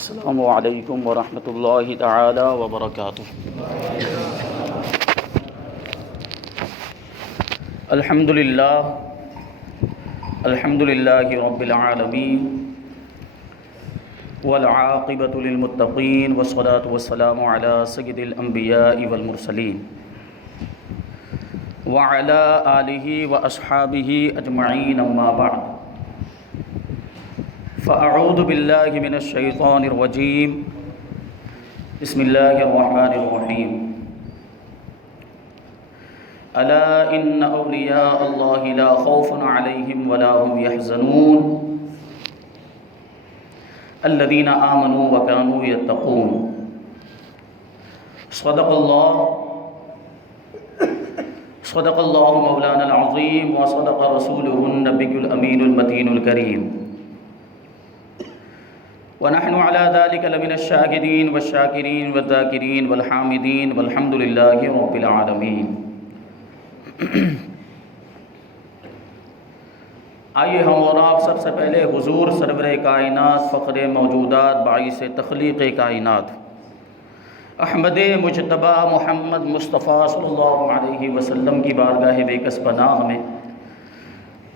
السلام علیکم ورحمۃ اللہ تعالی وبرکاتہ۔ الحمد للہ رب العالمین والعاقبۃ للمتقین والصلاة والسلام علی سید الانبیاء والمرسلین وعلی آلہ واصحابہ اجمعین، اما بعد فاعوذ باللہ من الشیطان الرجیم، بسم اللہ الرحمن الرحیم۔ الا ان اولیاء اللہ لا خوف علیہم ولا هم يحزنون الذین آمنوا وكانوا يتقون۔ صدق اللہ مولانا العظیم وصدق رسولہ النبی الامین المتین الکریم، ونحن على ذلك لمن الشاهدين والشاكرين والذاكرين والحامدين والحمد لله رب العالمين۔ آئیے ہم اور آپ سب سے پہلے حضور سرور کائنات، فخر موجودات، باعث تخلیق کائنات، احمد مجتبی محمد مصطفیٰ صلی اللہ علیہ وسلم کی بارگاہ بے کس پناہ میں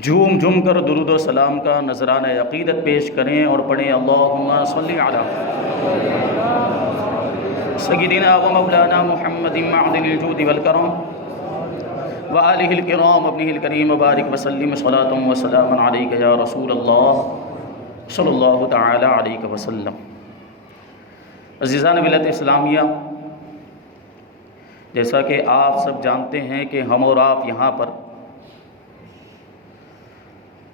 جھوم جھوم کر درود و سلام کا نذرانہ عقیدت پیش کریں اور پڑھیں اللہم صلی علی سیدنا و مولانا محمد معدن الجود والکرم وآلہ الکرام ابنہ الکریم وبارک وسلم صلاۃ و سلام علیک یا رسول اللہ صلی اللہ تعالی علیہ وسلم۔ عزیزان ملت اسلامیہ، جیسا کہ آپ سب جانتے ہیں کہ ہم اور آپ یہاں پر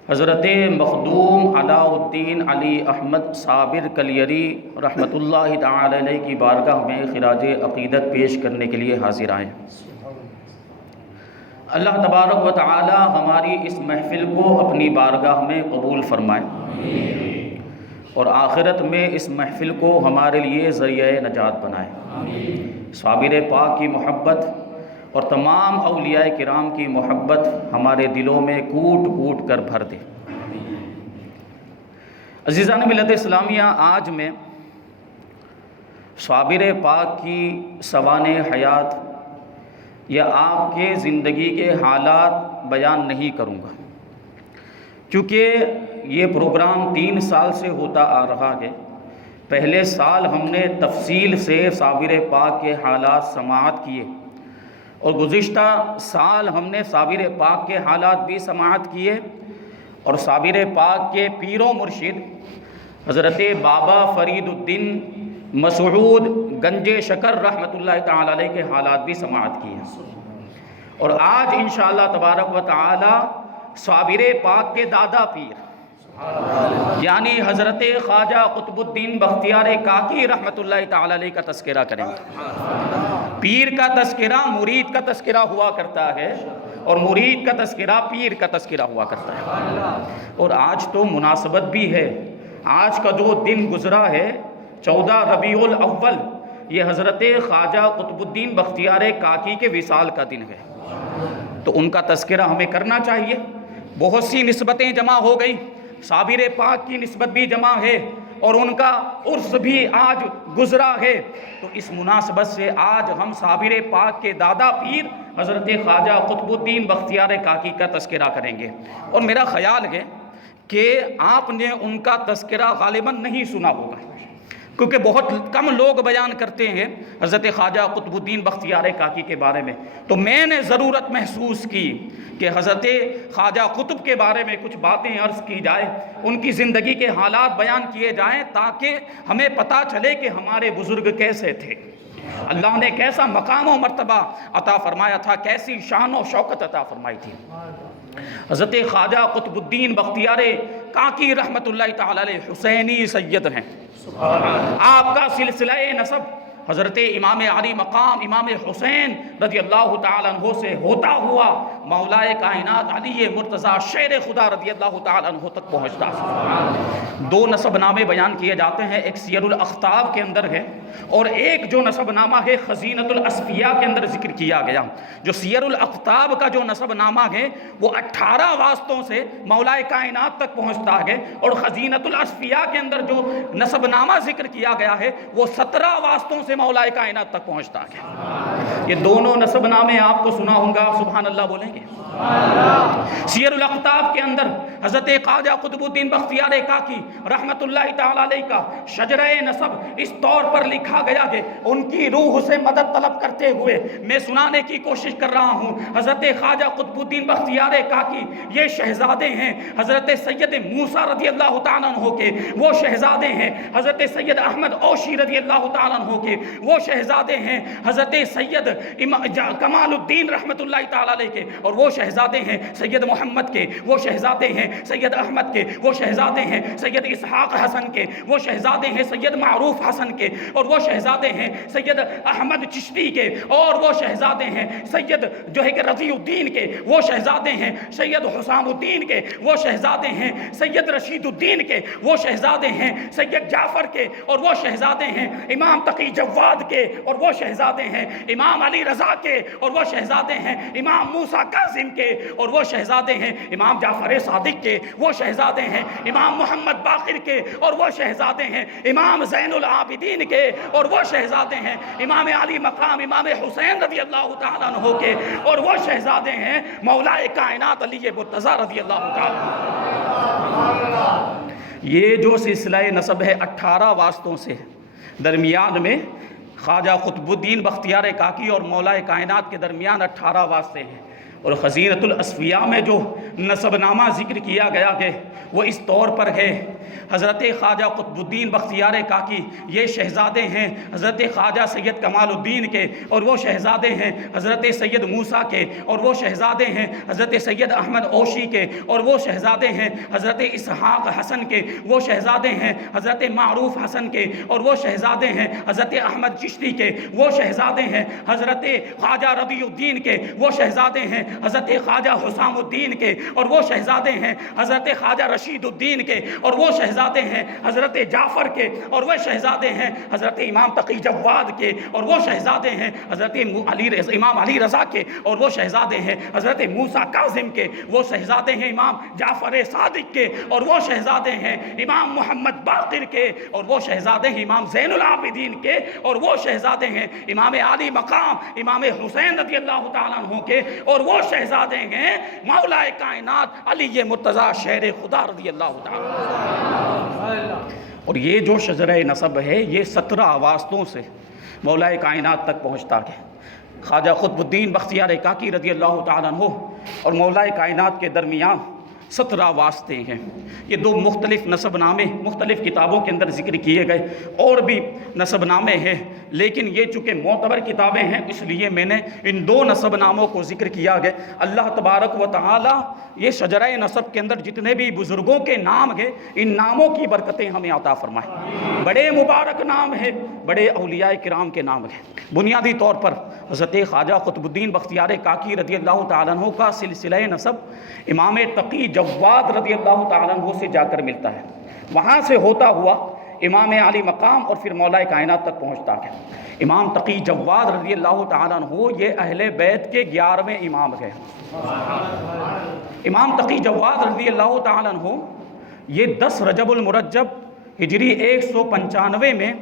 حضرت مخدوم علاء الدین علی احمد صابر کلیری رحمۃ اللہ تعالی علیہ کی بارگاہ میں خراج عقیدت پیش کرنے کے لیے حاضر آئے ہیں۔ اللہ تبارک و تعالی ہماری اس محفل کو اپنی بارگاہ میں قبول فرمائے اور آخرت میں اس محفل کو ہمارے لیے ذریعہ نجات بنائے۔ صابر پاک کی محبت اور تمام اولیاء کرام کی محبت ہمارے دلوں میں کوٹ کوٹ کر بھر دے۔ عزیزان ملت اسلامیہ، آج میں صابر پاک کی سوانح حیات یا آپ کے زندگی کے حالات بیان نہیں کروں گا، کیونکہ یہ پروگرام 3 سال سے ہوتا آ رہا ہے۔ پہلے سال ہم نے تفصیل سے صابر پاک کے حالات سماعت کیے اور گزشتہ سال ہم نے صابر پاک کے حالات بھی سماعت کیے اور صابر پاک کے پیر و مرشد حضرت بابا فرید الدین مسعود گنج شکر رحمۃ اللہ تعالی علیہ کے حالات بھی سماعت کیے، اور آج انشاءاللہ تبارک و تعالی صابر پاک کے دادا پیر یعنی حضرت خواجہ قطب الدین بختیار کاکی رحمۃ اللہ تعالی علیہ کا تذکرہ کریں گے۔ پیر کا تذکرہ مرید کا تذکرہ ہوا کرتا ہے اور مرید کا تذکرہ پیر کا تذکرہ ہوا کرتا ہے، اور آج تو مناسبت بھی ہے۔ آج کا جو دن گزرا ہے 14 ربیع الاول، یہ حضرت خواجہ قطب الدین بختیار کاکی کے وصال کا دن ہے، تو ان کا تذکرہ ہمیں کرنا چاہیے۔ بہت سی نسبتیں جمع ہو گئی، صابر پاک کی نسبت بھی جمع ہے اور ان کا عرس بھی آج گزرا ہے، تو اس مناسبت سے آج ہم صابر پاک کے دادا پیر حضرت خواجہ قطب الدین بختیار کاکی کا تذکرہ کریں گے۔ اور میرا خیال ہے کہ آپ نے ان کا تذکرہ غالباً نہیں سنا ہوگا، کیونکہ بہت کم لوگ بیان کرتے ہیں حضرت خواجہ قطب الدین بختیار کاکی کے بارے میں، تو میں نے ضرورت محسوس کی کہ حضرت خواجہ قطب کے بارے میں کچھ باتیں عرض کی جائے، ان کی زندگی کے حالات بیان کیے جائیں، تاکہ ہمیں پتہ چلے کہ ہمارے بزرگ کیسے تھے، اللہ نے کیسا مقام و مرتبہ عطا فرمایا تھا، کیسی شان و شوکت عطا فرمائی تھی۔ حضرت خواجہ قطب الدین بختیار کاکی رحمۃ اللہ تعالی علیہ حسینی سید ہیں۔ آپ کا سلسلہ نسب حضرت امام علی مقام امام حسین رضی اللہ تعالیٰ عنہ سے ہوتا ہوا مولا کائنات علی مرتضیٰ شیر خدا رضی اللہ تعالیٰ عنہ تک پہنچتا ہے۔ دو نسب نامے بیان کیے جاتے ہیں، ایک سیر الاقطاب کے اندر ہے اور ایک جو نسب نامہ ہے خزینۃ الاصفیاء کے اندر ذکر کیا گیا۔ جو سیر الاقطاب کا جو نسب نامہ ہے وہ 18 واسطوں سے مولا کائنات تک پہنچتا ہے، اور خزینۃ الاصفیاء کے اندر جو نسب نامہ ذکر کیا گیا ہے وہ 17 واسطوں سے مولا کائنات تک پہنچتا ہے۔ یہ دونوں نسب نامے آپ کو سنا ہوں گا، آپ سبحان اللہ بولیں گے؟ سیر الاقطاب کے اندر حضرت خواجہ قطب الدین بختیار کاکی رحمت اللہ تعالی علیہ کا شجرہ نسب اس طور پر لکھا گیا کہ ان کی روح سے مدد طلب کرتے ہوئے میں سنانے کی کوشش کر رہا ہوں۔ حضرت خواجہ قطب الدین بختیار کاکی یہ شہزادے ہیں حضرت سید موسیٰ رضی اللہ تعالیٰ عنہ کے، وہ شہزادے ہیں حضرت سید احمد اوشی رضی اللہ تعالیٰ عنہ کے، وہ شہزادے ہیں حضرت سید کمال الدین رحمت اللہ تعالیٰ علیہ کے، اور وہ شہزادے ہیں سید محمد کے، وہ شہزادے ہیں سید احمد کے، وہ شہزادے ہیں سید اسحاق حسن کے، وہ شہزادے ہیں سید معروف حسن کے، اور وہ شہزادے ہیں سید احمد چشتی کے، اور وہ شہزادے ہیں سید جو ہے کہ رضی الدین کے، وہ شہزادے ہیں سید حسام الدین کے، وہ شہزادے ہیں سید رشید الدین کے، وہ شہزادے ہیں سید جعفر کے، اور وہ شہزادے ہیں امام تقی جواد کے، اور وہ شہزادے ہیں امام علی رضا کے، اور وہ شہزادے ہیں امام موسیٰ کاظم کے، اور وہ شہزادے ہیں امام جعفر صادق کے، وہ شہزادے ہیں امام محمد باقر کے، اور وہ شہزادے ہیں امام زین العابدین کے، اور وہ شہزادے ہیں امام علی مقام امام حسین رضی اللہ تعالیٰ عنہ کے، اور وہ شہزادے ہیں مولا کائنات علی مرتضیٰ رضی اللہ تعالیٰ۔ یہ جو سلسلہ نسب ہے 18 واسطوں سے، درمیان میں خواجہ قطب الدین بختیار کاکی اور مولا کائنات کے درمیان 18 واسطے ہیں، اور خزینۃ الاصفیاء میں جو نسب نامہ ذکر کیا گیا ہے وہ اس طور پر ہے۔ حضرت خواجہ قطب الدین بختیار کاکی یہ شہزادے ہیں حضرت خواجہ سید کمال الدین کے، اور وہ شہزادے ہیں حضرت سید موسیٰ کے، اور وہ شہزادے ہیں حضرت سید احمد اوشی کے، اور وہ شہزادے ہیں حضرت اسحاق حسن کے، وہ شہزادے ہیں حضرت معروف حسن کے، اور وہ شہزادے ہیں حضرت احمد چشتی کے، وہ شہزادے ہیں حضرت خواجہ رضی الدین کے، وہ شہزادے ہیں حضرت خواجہ حسام الدین کے، اور وہ شہزادے ہیں حضرت خواجہ رشید الدین کے، اور وہ شہزادے ہیں حضرت جعفر کے، اور وہ شہزادے ہیں حضرت امام تقی جواد کے، اور وہ شہزادے ہیں حضرت امام علی رضا کے، اور وہ شہزادے ہیں حضرت موسیٰ کاظم کے، وہ شہزادے ہیں امام جعفر صادق کے، اور وہ شہزادے ہیں امام محمد باقر کے، اور وہ شہزادے ہیں امام زین العابدین کے، اور وہ شہزادے ہیں امام علی مقام امام حسین رضی اللہ تعالیٰ عنہ کے، اور وہ شہزادے ہیں مولا کائنات علی مرتضیٰ شیر خدا رضی اللہ تعالیٰ۔ اور یہ جو شجرہ نسب ہے یہ 17 واسطوں سے مولا کائنات تک پہنچتا ہے۔ خواجہ قطب الدین بختیار کاکی رضی اللہ تعالیٰ عنہ اور مولا کائنات کے درمیان 17 واسطے ہیں۔ یہ دو مختلف نسب نامے مختلف کتابوں کے اندر ذکر کیے گئے، اور بھی نسب نامے ہیں، لیکن یہ چونکہ معتبر کتابیں ہیں اس لیے میں نے ان دو نسب ناموں کو ذکر کیا گیا۔ اللہ تبارک و تعالی یہ شجرہ نسب کے اندر جتنے بھی بزرگوں کے نام ہیں ان ناموں کی برکتیں ہمیں عطا فرمائیں۔ بڑے مبارک نام ہیں، بڑے اولیاء کرام کے نام ہیں۔ بنیادی طور پر حضرت خواجہ قطب الدین بختیار کاکی رضی اللہ تعالیٰ عنہ کا سلسلہ نسب امام تقی جواد رضی اللہ تعالیٰ عنہ سے جا کر ملتا ہے، وہاں سے ہوتا ہوا امام علی مقام اور پھر مولا کائنات تک پہنچتا ہے۔ امام تقی جواد رضی اللہ تعالیٰ عنہ یہ اہل بیت کے 11ویں امام ہیں۔ امام تقی جواد رضی اللہ تعالیٰ عنہ یہ 10 رجب المرجب ہجری 195 میں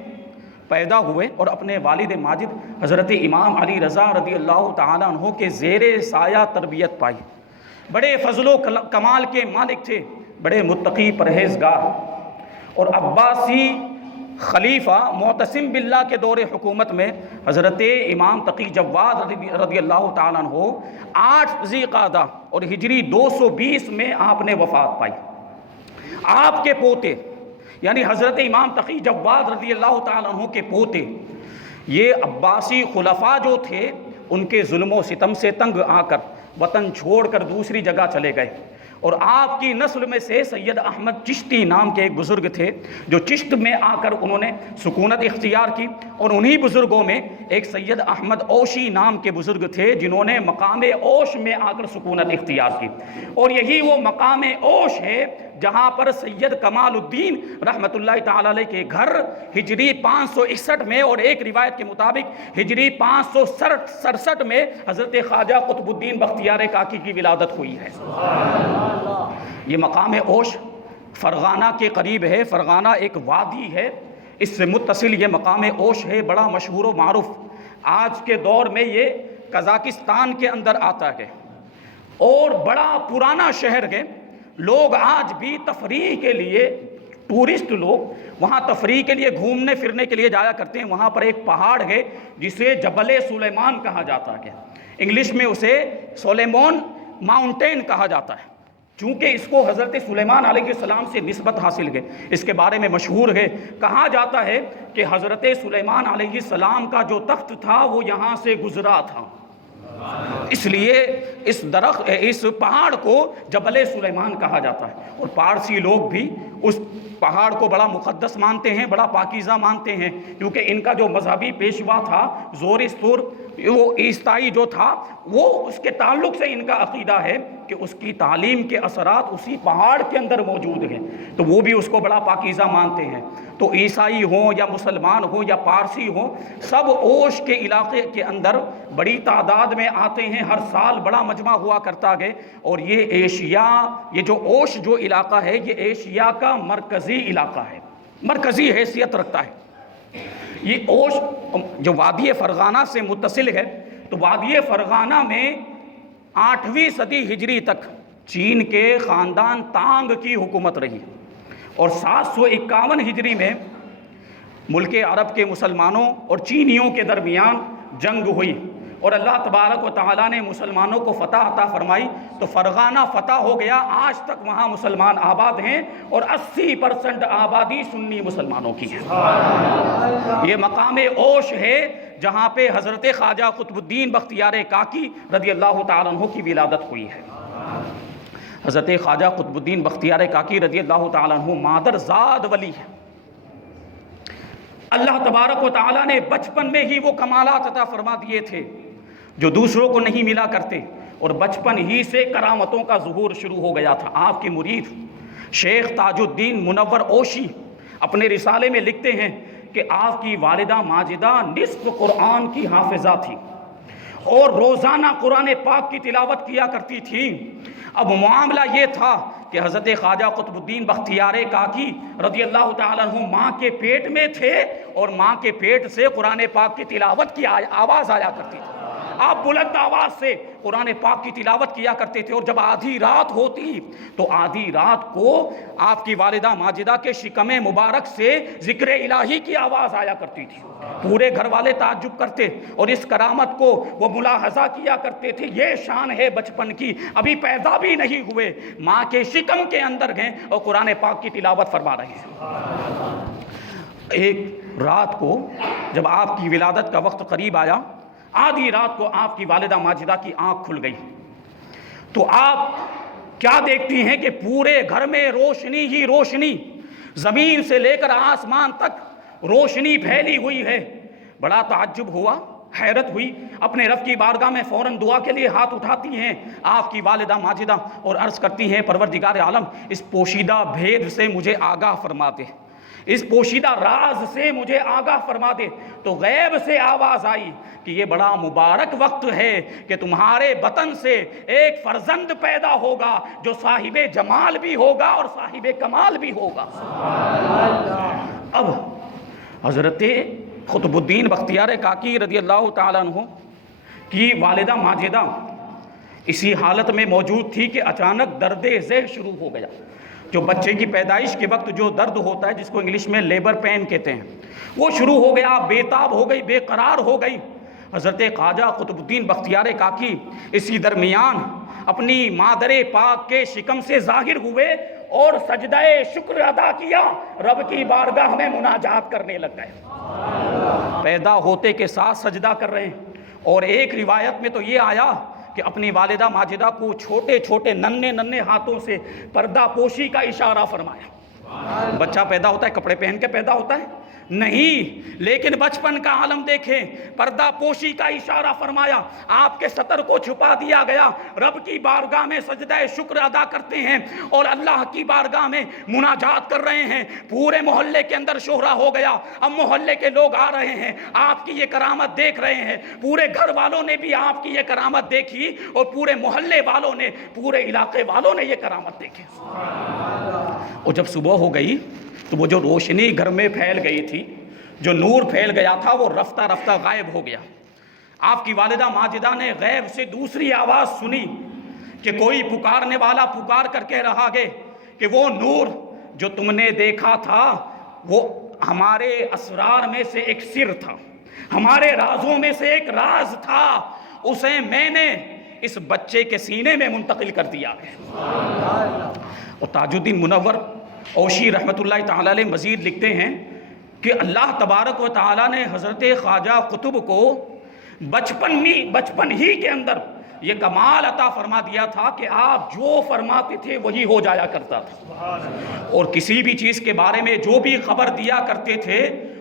پیدا ہوئے اور اپنے والد ماجد حضرت امام علی رضا رضی اللہ تعالیٰ عنہ کے زیر سایہ تربیت پائی۔ بڑے فضل و کمال کے مالک تھے، بڑے متقی پرہیزگار، اور عباسی خلیفہ معتصم باللہ کے دور حکومت میں حضرت امام تقی جواد رضی اللہ تعالیٰ عنہ 8 ذی قعدہ اور ہجری 220 میں آپ نے وفات پائی۔ آپ کے پوتے یعنی حضرت امام تقی جواد رضی اللہ تعالیٰ عنہ کے پوتے یہ عباسی خلفاء جو تھے ان کے ظلم و ستم سے تنگ آ کر وطن چھوڑ کر دوسری جگہ چلے گئے، اور آپ کی نسل میں سے سید احمد چشتی نام کے ایک بزرگ تھے جو چشت میں آ کر انہوں نے سکونت اختیار کی، اور انہی بزرگوں میں ایک سید احمد اوشی نام کے بزرگ تھے جنہوں نے مقام اوش میں آ کر سکونت اختیار کی، اور یہی وہ مقام اوش ہے جہاں پر سید کمال الدین رحمۃ اللہ تعالی علیہ کے گھر ہجری 561 میں اور ایک روایت کے مطابق ہجری 567 میں حضرت خواجہ قطب الدین بختیار کاکی کی ولادت ہوئی ہے۔ یہ مقام اوش فرغانہ کے قریب ہے، فرغانہ ایک وادی ہے، اس سے متصل یہ مقام اوش ہے، بڑا مشہور و معروف، آج کے دور میں یہ قزاقستان کے اندر آتا ہے اور بڑا پرانا شہر ہے۔ لوگ آج بھی تفریح کے لیے، ٹورسٹ لوگ وہاں تفریح کے لیے گھومنے پھرنے کے لیے جایا کرتے ہیں۔ وہاں پر ایک پہاڑ ہے جسے جبل سلیمان کہا جاتا ہے، انگلش میں اسے سلیمان ماؤنٹین کہا جاتا ہے، چونکہ اس کو حضرت سلیمان علیہ السلام سے نسبت حاصل ہے۔ اس کے بارے میں مشہور ہے، کہا جاتا ہے کہ حضرت سلیمان علیہ السلام کا جو تخت تھا وہ یہاں سے گزرا تھا، اس لیے اس پہاڑ کو جبل سلیمان کہا جاتا ہے، اور پارسی لوگ بھی اس پہاڑ کو بڑا مقدس مانتے ہیں، بڑا پاکیزہ مانتے ہیں، کیونکہ ان کا جو مذہبی پیشوا تھا زورستور، وہ عیسائی جو تھا، وہ اس کے تعلق سے ان کا عقیدہ ہے کہ اس کی تعلیم کے اثرات اسی پہاڑ کے اندر موجود ہیں، تو وہ بھی اس کو بڑا پاکیزہ مانتے ہیں۔ تو عیسائی ہوں یا مسلمان ہوں یا پارسی ہوں، سب اوش کے علاقے کے اندر بڑی تعداد میں آتے ہیں، ہر سال بڑا مجمع ہوا کرتا ہے، اور یہ ایشیا، یہ جو اوش جو علاقہ ہے یہ ایشیا کا مرکزی علاقہ ہے، مرکزی حیثیت رکھتا ہے۔ یہ اوش جو وادی فرغانہ سے متصل ہے، تو وادی فرغانہ میں 8ویں صدی ہجری تک چین کے خاندان تانگ کی حکومت رہی، اور 751 ہجری میں ملک عرب کے مسلمانوں اور چینیوں کے درمیان جنگ ہوئی، اور اللہ تبارک و تعالیٰ نے مسلمانوں کو فتح عطا فرمائی، تو فرغانہ فتح ہو گیا۔ آج تک وہاں مسلمان آباد ہیں، اور 80% آبادی سنی مسلمانوں کی ہے۔ یہ مقام اوش ہے جہاں پہ حضرت خواجہ قطب الدین بختیار کاکی رضی اللہ تعالیٰ عنہ کی ولادت ہوئی ہے۔ حضرت خواجہ قطب الدین بختیار کاکی رضی اللہ تعالیٰ عنہ مادر زاد ولی ہے۔ اللہ تبارک و تعالیٰ نے بچپن میں ہی وہ کمالات عطا فرما دیے تھے جو دوسروں کو نہیں ملا کرتے، اور بچپن ہی سے کرامتوں کا ظہور شروع ہو گیا تھا۔ آپ کے مرید شیخ تاج الدین منور اوشی اپنے رسالے میں لکھتے ہیں کہ آپ کی والدہ ماجدہ نصف قرآن کی حافظہ تھی، اور روزانہ قرآن پاک کی تلاوت کیا کرتی تھی۔ اب معاملہ یہ تھا کہ حضرت خواجہ قطب الدین بختیار کاکی رضی اللہ تعالیٰ عنہ ماں کے پیٹ میں تھے، اور ماں کے پیٹ سے قرآن پاک کی تلاوت کی آواز آیا کرتی تھی۔ آپ بلند آواز سے قرآن پاک کی تلاوت کیا کرتے تھے، اور جب آدھی رات ہوتی تو آدھی رات کو آپ کی والدہ ماجدہ کے شکم مبارک سے ذکر الہی کی آواز آیا کرتی تھی۔ پورے گھر والے تعجب کرتے، اور اس کرامت کو وہ ملاحظہ کیا کرتے تھے۔ یہ شان ہے بچپن کی، ابھی پیدا بھی نہیں ہوئے، ماں کے شکم کے اندر گئے اور قرآن پاک کی تلاوت فرما رہے ہیں۔ ایک رات کو جب آپ کی ولادت کا وقت قریب آیا، آدھی رات کو آپ کی والدہ ماجدہ کی آنکھ کھل گئی، تو آپ کیا دیکھتی ہیں کہ پورے گھر میں روشنی ہی روشنی، زمین سے لے کر آسمان تک روشنی پھیلی ہوئی ہے۔ بڑا تعجب ہوا، حیرت ہوئی، اپنے رب کی بارگاہ میں فوراً دعا کے لیے ہاتھ اٹھاتی ہیں آپ کی والدہ ماجدہ، اور عرض کرتی ہیں پروردگار عالم اس پوشیدہ بھید سے مجھے آگاہ فرما دے، اس پوشیدہ راز سے مجھے آگاہ فرما دے۔ تو غیب سے آواز آئی کہ یہ بڑا مبارک وقت ہے کہ تمہارے بطن سے ایک فرزند پیدا ہوگا جو صاحب جمال بھی ہوگا اور صاحب کمال بھی ہوگا۔ اب حضرت قطب الدین بختیار کاکی رضی اللہ تعالیٰ عنہ کی والدہ ماجدہ اسی حالت میں موجود تھی کہ اچانک درد ذہ شروع ہو گیا۔ جو بچے کی پیدائش کے وقت جو درد ہوتا ہے، جس کو انگلش میں لیبر پین کہتے ہیں، وہ شروع ہو گیا، بے تاب ہو گئی، بے قرار ہو گئی۔ حضرت خواجہ قطب الدین بختیار کاکی اسی درمیان اپنی مادر پاک کے شکم سے ظاہر ہوئے اور سجدہ شکر ادا کیا، رب کی بارگاہ میں مناجات کرنے لگ گئے۔ پیدا ہوتے کے ساتھ سجدہ کر رہے ہیں، اور ایک روایت میں تو یہ آیا کہ اپنی والدہ ماجدہ کو چھوٹے چھوٹے ننھے ہاتھوں سے پردہ پوشی کا اشارہ فرمایا۔ بچہ پیدا ہوتا ہے کپڑے پہن کے پیدا ہوتا ہے؟ نہیں، لیکن بچپن کا عالم دیکھیں، پردہ پوشی کا اشارہ فرمایا، آپ کے سطر کو چھپا دیا گیا، رب کی بارگاہ میں سجدہ شکر ادا کرتے ہیں اور اللہ کی بارگاہ میں مناجات کر رہے ہیں، پورے محلے کے اندر شہرہ ہو گیا، اب محلے کے لوگ آ رہے ہیں، آپ کی یہ کرامت دیکھ رہے ہیں، پورے گھر والوں نے بھی آپ کی یہ کرامت دیکھی اور پورے محلے والوں نے، پورے علاقے والوں نے یہ کرامت دیکھی۔ اور جب صبح ہو گئی تو وہ جو روشنی گھر میں پھیل گئی تھی، جو نور پھیل گیا تھا، وہ رفتہ رفتہ غائب ہو گیا۔ آپ کی والدہ ماجدہ نے غیب سے دوسری آواز سنی کہ کوئی پکارنے والا پکار کر کے رہا گے کہ وہ نور جو تم نے دیکھا تھا وہ ہمارے اسرار میں سے ایک سر تھا، ہمارے رازوں میں سے ایک راز تھا، اسے میں نے اس بچے کے سینے میں منتقل کر دیا ہے۔ اور تاج الدین منور اوشی رحمۃ اللہ تعالی علیہ مزید لکھتے ہیں کہ اللہ تبارک و تعالی نے حضرت خواجہ قطب کو بچپن ہی کے اندر یہ کمال عطا فرما دیا تھا کہ آپ جو فرماتے تھے وہی ہو جایا کرتا تھا، اور کسی بھی چیز کے بارے میں جو بھی خبر دیا کرتے تھے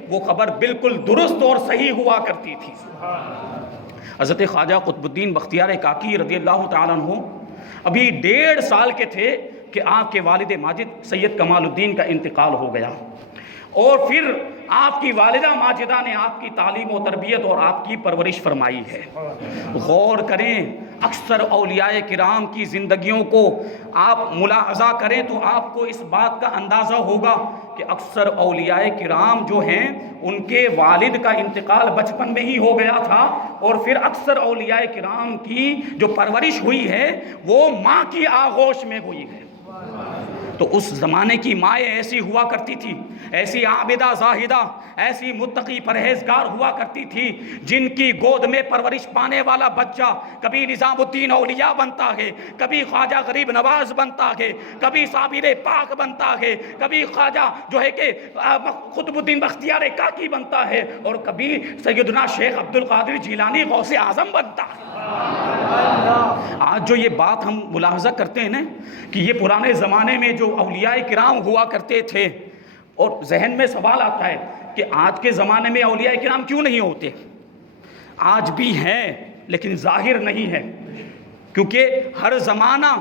وہ خبر بالکل درست اور صحیح ہوا کرتی تھی۔ حضرت خواجہ قطب الدین بختیار کاکی رضی اللہ تعالیٰ عنہ ابھی 1.5 سال کے تھے کہ آپ کے والد ماجد سید کمال الدین کا انتقال ہو گیا، اور پھر آپ کی والدہ ماجدہ نے آپ کی تعلیم و تربیت اور آپ کی پرورش فرمائی ہے۔ غور کریں، اکثر اولیاء کرام کی زندگیوں کو آپ ملاحظہ کریں تو آپ کو اس بات کا اندازہ ہوگا کہ اکثر اولیاء کرام جو ہیں ان کے والد کا انتقال بچپن میں ہی ہو گیا تھا، اور پھر اکثر اولیاء کرام کی جو پرورش ہوئی ہے وہ ماں کی آغوش میں ہوئی ہے۔ تو اس زمانے کی مائیں ایسی ہوا کرتی تھی، ایسی عابدہ زاہدہ، ایسی متقی پرہیزگار ہوا کرتی تھی جن کی گود میں پرورش پانے والا بچہ کبھی نظام الدین اولیاء بنتا ہے، کبھی خواجہ غریب نواز بنتا ہے، کبھی صابر پاک بنتا ہے، کبھی خواجہ جو ہے کہ قطب الدین بختیار کاکی بنتا ہے، اور کبھی سیدنا شیخ عبد القادر جیلانی غوث اعظم بنتا ہے۔ آج جو یہ بات ہم ملاحظہ کرتے ہیں نا کہ یہ پرانے زمانے میں جو اولیاء کرام ہوا کرتے تھے، اور ذہن میں سوال آتا ہے کہ آج کے زمانے میں اولیاء کرام کیوں نہیں ہوتے؟ آج بھی ہیں لیکن ظاہر نہیں ہے، کیونکہ ہر زمانہ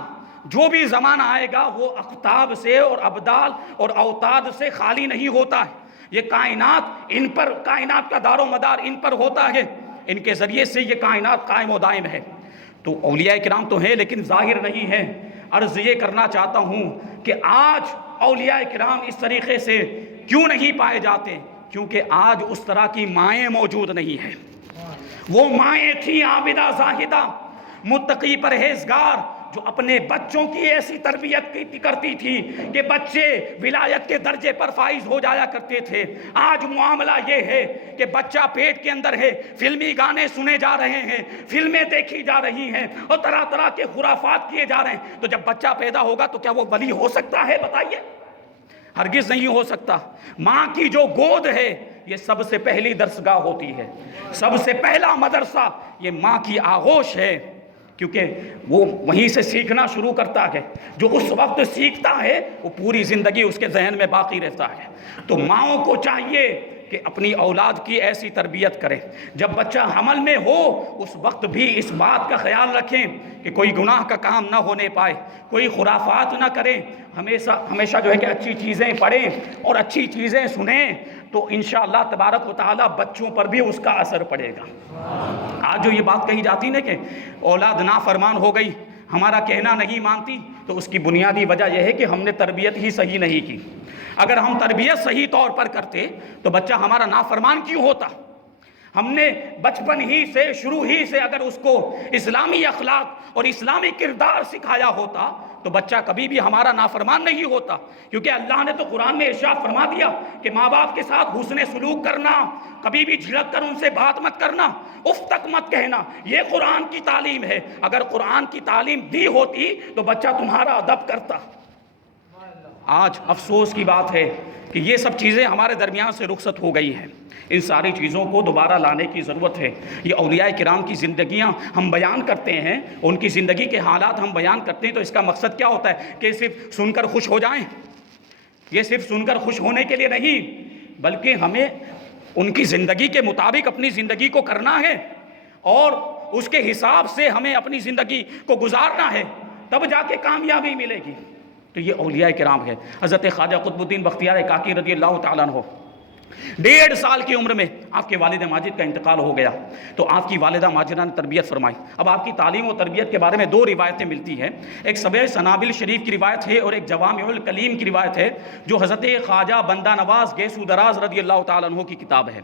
جو بھی زمانہ آئے گا وہ اقطاب سے اور ابدال اور اوتاد سے خالی نہیں ہوتا ہے۔ یہ کائنات کا دار و مدار ان پر ہوتا ہے، ان کے ذریعے سے یہ کائنات قائم و دائم ہے۔ تو اولیاء کرام تو ہیں لیکن ظاہر نہیں ہے۔ عرض یہ کرنا چاہتا ہوں کہ آج اولیاء کرام اس طریقے سے کیوں نہیں پائے جاتے؟ کیونکہ آج اس طرح کی مائیں موجود نہیں ہیں۔ وہ مائیں تھیں عابدہ زاہدہ، متقی پرہیزگار، جو اپنے بچوں کی ایسی تربیت کرتی تھی کہ بچے ولایت کے درجے پر فائز ہو جایا کرتے تھے۔ آج معاملہ یہ ہے کہ بچہ پیٹ کے اندر ہے، فلمی گانے سنے جا رہے ہیں، فلمیں دیکھی جا رہی ہیں، اور طرح طرح کے خرافات کیے جا رہے ہیں، تو جب بچہ پیدا ہوگا تو کیا وہ ولی ہو سکتا ہے؟ بتائیے، ہرگز نہیں ہو سکتا۔ ماں کی جو گود ہے یہ سب سے پہلی درسگاہ ہوتی ہے، سب سے پہلا مدرسہ یہ ماں کی آغوش ہے، کیونکہ وہ وہیں سے سیکھنا شروع کرتا ہے۔ جو اس وقت سیکھتا ہے وہ پوری زندگی اس کے ذہن میں باقی رہتا ہے۔ تو ماؤں کو چاہیے کہ اپنی اولاد کی ایسی تربیت کریں، جب بچہ حمل میں ہو اس وقت بھی اس بات کا خیال رکھیں کہ کوئی گناہ کا کام نہ ہونے پائے، کوئی خرافات نہ کریں، ہمیشہ جو ہے کہ اچھی چیزیں پڑھیں اور اچھی چیزیں سنیں، تو انشاءاللہ تبارک و تعالیٰ بچوں پر بھی اس کا اثر پڑے گا۔ آج جو یہ بات کہی جاتی نا کہ اولاد نافرمان ہو گئی، ہمارا کہنا نہیں مانتی، تو اس کی بنیادی وجہ یہ ہے کہ ہم نے تربیت ہی صحیح نہیں کی۔ اگر ہم تربیت صحیح طور پر کرتے تو بچہ ہمارا نافرمان کیوں ہوتا؟ ہم نے بچپن ہی سے، شروع ہی سے اگر اس کو اسلامی اخلاق اور اسلامی کردار سکھایا ہوتا تو بچہ کبھی بھی ہمارا نافرمان نہیں ہوتا، کیونکہ اللہ نے تو قرآن میں ارشاد فرما دیا کہ ماں باپ کے ساتھ حسن سلوک کرنا، کبھی بھی جھڑک کر ان سے بات مت کرنا، اف تک مت کہنا، یہ قرآن کی تعلیم ہے۔ اگر قرآن کی تعلیم دی ہوتی تو بچہ تمہارا ادب کرتا۔ آج افسوس کی بات ہے کہ یہ سب چیزیں ہمارے درمیان سے رخصت ہو گئی ہیں۔ ان ساری چیزوں کو دوبارہ لانے کی ضرورت ہے۔ یہ اولیاء کرام کی زندگیاں ہم بیان کرتے ہیں، ان کی زندگی کے حالات ہم بیان کرتے ہیں، تو اس کا مقصد کیا ہوتا ہے کہ صرف سن کر خوش ہو جائیں؟ یہ صرف سن کر خوش ہونے کے لیے نہیں، بلکہ ہمیں ان کی زندگی کے مطابق اپنی زندگی کو کرنا ہے اور اس کے حساب سے ہمیں اپنی زندگی کو گزارنا ہے، تب جا کے کامیابی ملے گی۔ تو یہ اولیاء کرام ہے۔ حضرت خواجہ قطب الدین بختیار کاکی رضی اللہ تعالیٰ عنہ 1.5 سال کی عمر میں آپ کے والد ماجد کا انتقال ہو گیا، تو آپ کی والدہ ماجدہ نے تربیت فرمائی۔ اب آپ کی تعلیم و تربیت کے بارے میں 2 روایتیں ملتی ہیں، ایک سبع سنابل شریف کی روایت ہے اور ایک جوامع الکلیم کی روایت ہے، جو حضرت خواجہ بندہ نواز گیسو دراز رضی اللہ تعالیٰ عنہ کی کتاب ہے۔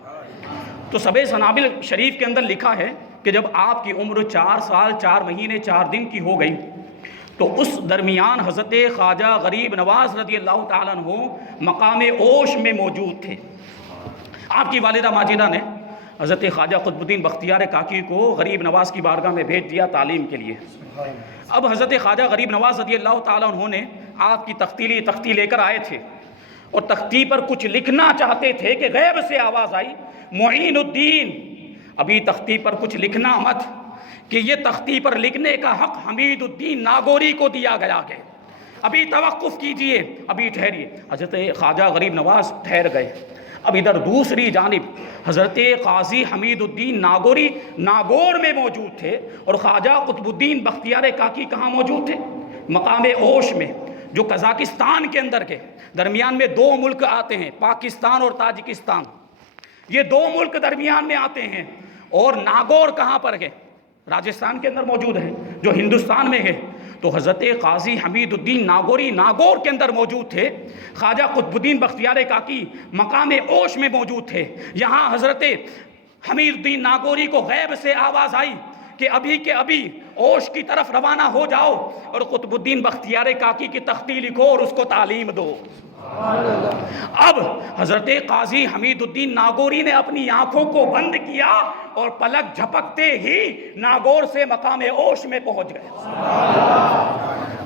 تو سبع سنابل شریف کے اندر لکھا ہے کہ جب آپ کی عمر 4 سال 4 مہینے 4 دن کی ہو گئی، تو اس درمیان حضرت خواجہ غریب نواز رضی اللہ تعالیٰ عنہ مقام اوش میں موجود تھے۔ آپ کی والدہ ماجدہ نے حضرت خواجہ قطب الدین بختیار کاکی کو غریب نواز کی بارگاہ میں بھیج دیا تعلیم کے لیے۔ اب حضرت خواجہ غریب نواز رضی اللہ تعالیٰ عنہ نے آپ کی تختی لے کر آئے تھے اور تختی پر کچھ لکھنا چاہتے تھے کہ غیب سے آواز آئی، معین الدین، ابھی تختی پر کچھ لکھنا مت، کہ یہ تختی پر لکھنے کا حق حمید الدین ناگوری کو دیا گیا ہے، ابھی توقف کیجئے، ابھی ٹھہریے۔ حضرت خواجہ غریب نواز ٹھہر گئے۔ اب ادھر دوسری جانب حضرت قاضی حمید الدین ناگوری ناگور میں موجود تھے، اور خواجہ قطب الدین بختیار کاکی کہاں موجود تھے؟ مقام اوش میں، جو قزاقستان کے اندر کے درمیان میں 2 ملک آتے ہیں، پاکستان اور تاجکستان، یہ 2 ملک درمیان میں آتے ہیں۔ اور ناگور کہاں پر ہے؟ راجستھان کے اندر موجود ہے، جو ہندوستان میں ہے۔ تو حضرت قاضی حمید الدین ناگوری ناگور کے اندر موجود تھے، خواجہ قطب الدین بختیار کاکی مقام اوش میں موجود تھے۔ یہاں حضرت حمید الدین ناگوری کو غیب سے آواز آئی کہ ابھی کے ابھی اوش کی طرف روانہ ہو جاؤ اور قطب الدین بختیار کاکی کی تختی لکھو اور اس کو تعلیم دو۔ اب حضرت قاضی حمید الدین ناگوری نے اپنی آنکھوں کو بند کیا اور پلک جھپکتے ہی ناگور سے مقام اوش میں پہنچ گئے۔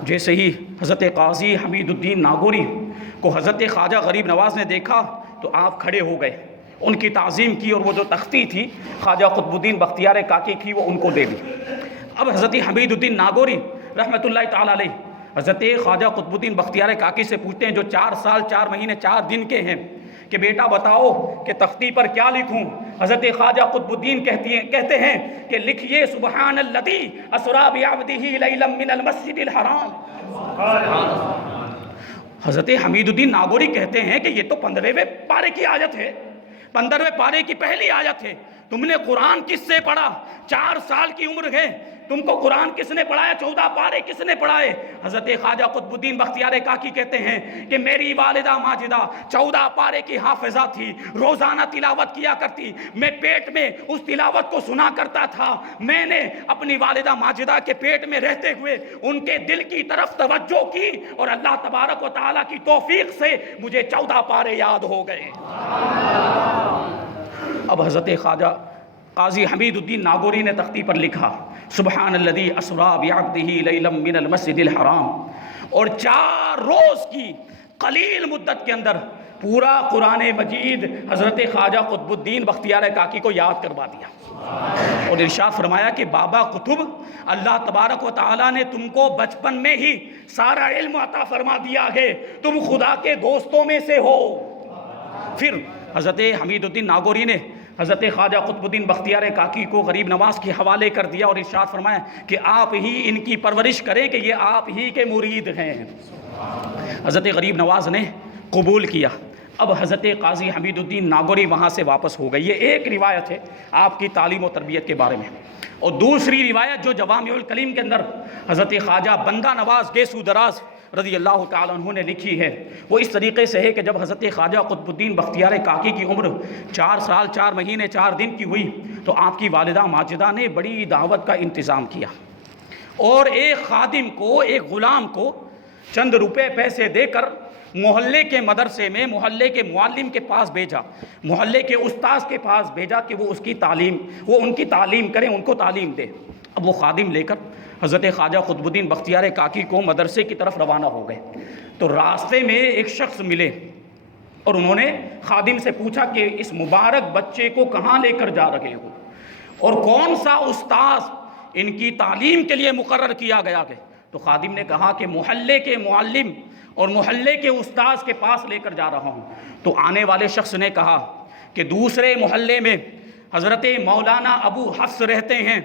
جیسے ہی حضرت قاضی حمید الدین ناگوری کو حضرت خواجہ غریب نواز نے دیکھا تو آپ کھڑے ہو گئے، ان کی تعظیم کی، اور وہ جو تختی تھی خواجہ قطب الدین بختیار کاکی کی، وہ ان کو دے دی۔ اب حضرت حمید الدین ناگوری رحمۃ اللہ تعالی علیہ حضرت خواجہ قطب الدین بختیار کاکی سے پوچھتے ہیں، جو 4 سال 4 مہینے 4 دن کے ہیں، کہ بیٹا بتاؤ کہ تختی پر کیا لکھوں؟ حضرت خواجہ قطب الدین کہتے ہیں کہ لکھیے سبحان الذی اسری بعبدہ لیلا من المسجد الحرام۔ حضرت حمید الدین ناگوری کہتے ہیں کہ یہ تو 15ویں پارے کی آیت ہے، 15ویں پارے کی پہلی آیت ہے، تم نے قرآن کس سے پڑھا؟ 4 سال کی عمر ہے، تم کو قرآن کس نے پڑھایا؟ 14 پارے کس نے پڑھائے؟ حضرت خواجہ قطب الدین بختیار کاکی کہتے ہیں کہ میری والدہ ماجدہ 14 پارے کی حافظہ تھی، روزانہ تلاوت کیا کرتی، میں پیٹ میں اس تلاوت کو سنا کرتا تھا۔ میں نے اپنی والدہ ماجدہ کے پیٹ میں رہتے ہوئے ان کے دل کی طرف توجہ کی، اور اللہ تبارک و تعالیٰ کی توفیق سے مجھے 14 پارے یاد ہو گئے۔ اب حضرت خواجہ قاضی حمید الدین ناگوری نے تختی پر لکھا سبحان الذی اسری بعبدہ لیلا من المسجد الحرام، اور 4 روز کی قلیل مدت کے اندر پورا قرآن مجید حضرت خواجہ قطب الدین بختیار کاکی کو یاد کروا دیا، اور ارشاد فرمایا کہ بابا قطب، اللہ تبارک و تعالیٰ نے تم کو بچپن میں ہی سارا علم عطا فرما دیا ہے، تم خدا کے دوستوں میں سے ہو۔ پھر حضرت حمید الدین ناگوری نے حضرت خواجہ قطب الدین بختیار کاکی کو غریب نواز کے حوالے کر دیا، اور ارشاد فرمایا کہ آپ ہی ان کی پرورش کریں، کہ یہ آپ ہی کے مرید ہیں۔ حضرت غریب نواز نے قبول کیا۔ اب حضرت قاضی حمید الدین ناگوری وہاں سے واپس ہو گئے۔ یہ ایک روایت ہے آپ کی تعلیم و تربیت کے بارے میں، اور دوسری روایت جو جوامع الکلیم کے اندر حضرت خواجہ بندہ نواز گیسو دراز رضی اللہ تعالیٰ عنہ نے لکھی ہے، وہ اس طریقے سے ہے کہ جب حضرت خواجہ قطب الدین بختیار کاکی کی عمر 4 سال 4 مہینے 4 دن کی ہوئی، تو آپ کی والدہ ماجدہ نے بڑی دعوت کا انتظام کیا، اور ایک خادم کو، ایک غلام کو چند روپے پیسے دے کر محلے کے مدرسے میں محلے کے معلم کے پاس بھیجا، محلے کے استاذ کے پاس بھیجا کہ وہ ان کی تعلیم کریں، ان کو تعلیم دے۔ اب وہ خادم لے کر حضرت خواجہ قطب الدین بختیار کاکی کو مدرسے کی طرف روانہ ہو گئے۔ تو راستے میں ایک شخص ملے اور انہوں نے خادم سے پوچھا کہ اس مبارک بچے کو کہاں لے کر جا رہے ہو اور کون سا استاذ ان کی تعلیم کے لیے مقرر کیا گیا ہے؟ تو خادم نے کہا کہ محلے کے معلم اور محلے کے استاذ کے پاس لے کر جا رہا ہوں۔ تو آنے والے شخص نے کہا کہ دوسرے محلے میں حضرت مولانا ابو حفص رہتے ہیں،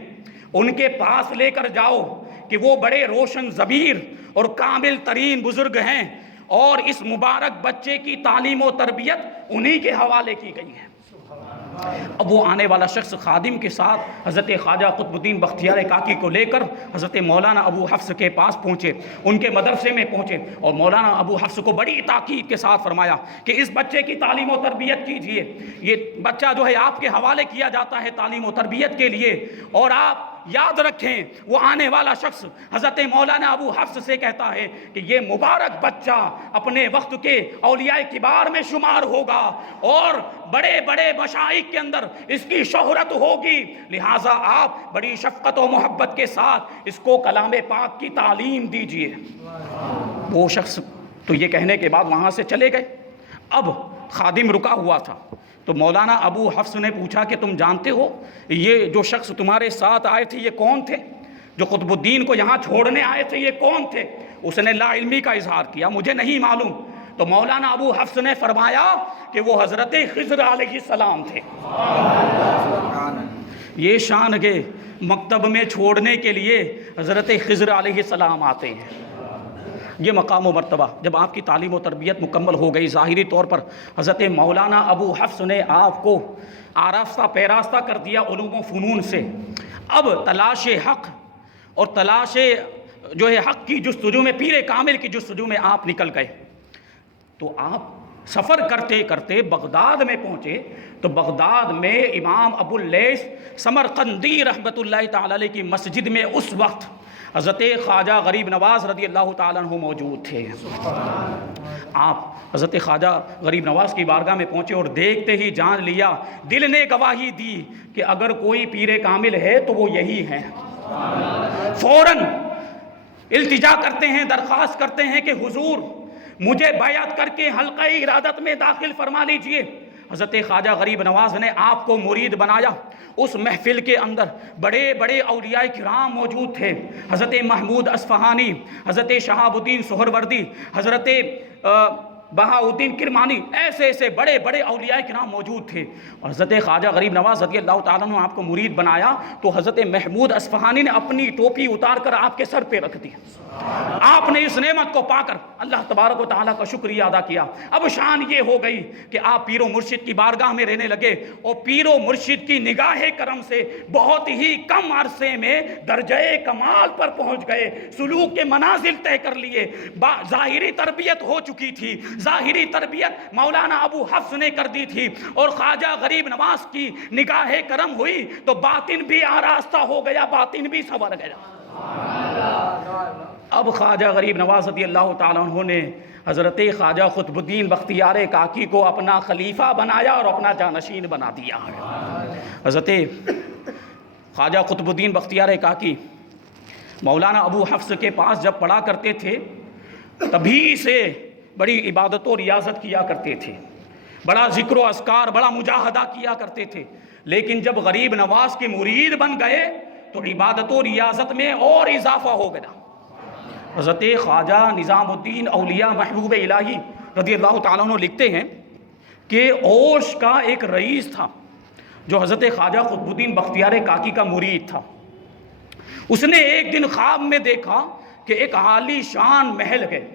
ان کے پاس لے کر جاؤ کہ وہ بڑے روشن ضمیر اور کامل ترین بزرگ ہیں، اور اس مبارک بچے کی تعلیم و تربیت انہی کے حوالے کی گئی ہے۔ اب وہ آنے والا شخص خادم کے ساتھ حضرت خواجہ قطب الدین بختیار کاکی کو لے کر حضرت مولانا ابو حفص کے پاس پہنچے، ان کے مدرسے میں پہنچے، اور مولانا ابو حفص کو بڑی تاکید کے ساتھ فرمایا کہ اس بچے کی تعلیم و تربیت کیجئے، یہ بچہ جو ہے آپ کے حوالے کیا جاتا ہے تعلیم و تربیت کے لیے، اور آپ یاد رکھیں وہ آنے والا شخص حضرت مولانا ابو حفص سے کہتا ہے کہ یہ مبارک بچہ اپنے وقت کے اولیاء کبار میں شمار ہوگا اور بڑے بڑے مشائخ کے اندر اس کی شہرت ہوگی، لہٰذا آپ بڑی شفقت و محبت کے ساتھ اس کو کلام پاک کی تعلیم دیجئے۔ وہ شخص تو یہ کہنے کے بعد وہاں سے چلے گئے۔ اب خادم رکا ہوا تھا، تو مولانا ابو حفص نے پوچھا کہ تم جانتے ہو یہ جو شخص تمہارے ساتھ آئے تھے یہ کون تھے؟ جو قطب الدین کو یہاں چھوڑنے آئے تھے یہ کون تھے؟ اس نے لا علمی کا اظہار کیا، مجھے نہیں معلوم۔ تو مولانا ابو حفص نے فرمایا کہ وہ حضرت خضر علیہ السلام تھے۔ یہ شان کے مکتب میں چھوڑنے کے لیے حضرت خضر علیہ السلام آتے ہیں۔ یہ مقام و مرتبہ جب آپ کی تعلیم و تربیت مکمل ہو گئی، ظاہری طور پر حضرت مولانا ابو حفص نے آپ کو آراستہ پیراستہ کر دیا علوم و فنون سے، اب تلاش حق اور تلاش جو ہے حق کی جستجو میں، پیر کامل کی جستجو میں آپ نکل گئے۔ تو آپ سفر کرتے کرتے بغداد میں پہنچے، تو بغداد میں امام ابو اللیث سمرقندی رحمۃ اللہ تعالی علیہ کی مسجد میں اس وقت حضرت خواجہ غریب نواز رضی اللہ تعالیٰ عنہ موجود تھے۔ آپ حضرت خواجہ غریب نواز کی بارگاہ میں پہنچے اور دیکھتے ہی جان لیا، دل نے گواہی دی کہ اگر کوئی پیر کامل ہے تو وہ یہی ہیں۔ فوراً التجا کرتے ہیں، درخواست کرتے ہیں کہ حضور مجھے بیعت کر کے حلقہ ارادت میں داخل فرما لیجئے۔ حضرت خواجہ غریب نواز نے آپ کو مرید بنایا۔ اس محفل کے اندر بڑے بڑے اولیاء کرام موجود تھے، حضرت محمود اصفہانی، حضرت شہاب الدین سہروردی، حضرت بہاؤدین کرمانی، ایسے ایسے بڑے بڑے اولیاء کرام موجود تھے۔ اور حضرت خواجہ غریب نواز رضی اللہ تعالیٰ عنہ آپ کو مرید بنایا تو حضرت محمود اصفہانی نے اپنی ٹوپی اتار کر آپ کے سر پہ رکھ دی۔ آپ نے اس نعمت کو پا کر اللہ تبارک و تعالیٰ کا شکریہ ادا کیا۔ اب شان یہ ہو گئی کہ آپ پیر و مرشد کی بارگاہ میں رہنے لگے، اور پیر و مرشد کی نگاہ کرم سے بہت ہی کم عرصے میں درجہ کمال پر پہنچ گئے، سلوک کے منازل طے کر لیے۔ ظاہری تربیت ہو چکی تھی، ظاہری تربیت مولانا ابو حفص نے کر دی تھی، اور خواجہ غریب نواز کی نگاہ کرم ہوئی تو باطن بھی آراستہ ہو گیا، باطن بھی سنور گیا۔ اب خواجہ غریب نواز رضی اللہ تعالیٰ عنہ نے حضرت خواجہ قطب الدین بختیار کاکی کو اپنا خلیفہ بنایا اور اپنا جانشین بنا دیا۔ حضرت خواجہ قطب الدین بختیار کاکی مولانا ابو حفص کے پاس جب پڑھا کرتے تھے تبھی سے بڑی عبادت و ریاضت کیا کرتے تھے، بڑا ذکر و اذکار، بڑا مجاہدہ کیا کرتے تھے، لیکن جب غریب نواز کے مرید بن گئے تو عبادت و ریاضت میں اور اضافہ ہو گیا۔ حضرت خواجہ نظام الدین اولیاء محبوب الہی رضی اللہ تعالیٰ عنہ لکھتے ہیں کہ اوش کا ایک رئیس تھا جو حضرت خواجہ قطب الدین بختیار کاکی کا مرید تھا۔ اس نے ایک دن خواب میں دیکھا کہ ایک عالی شان محل ہے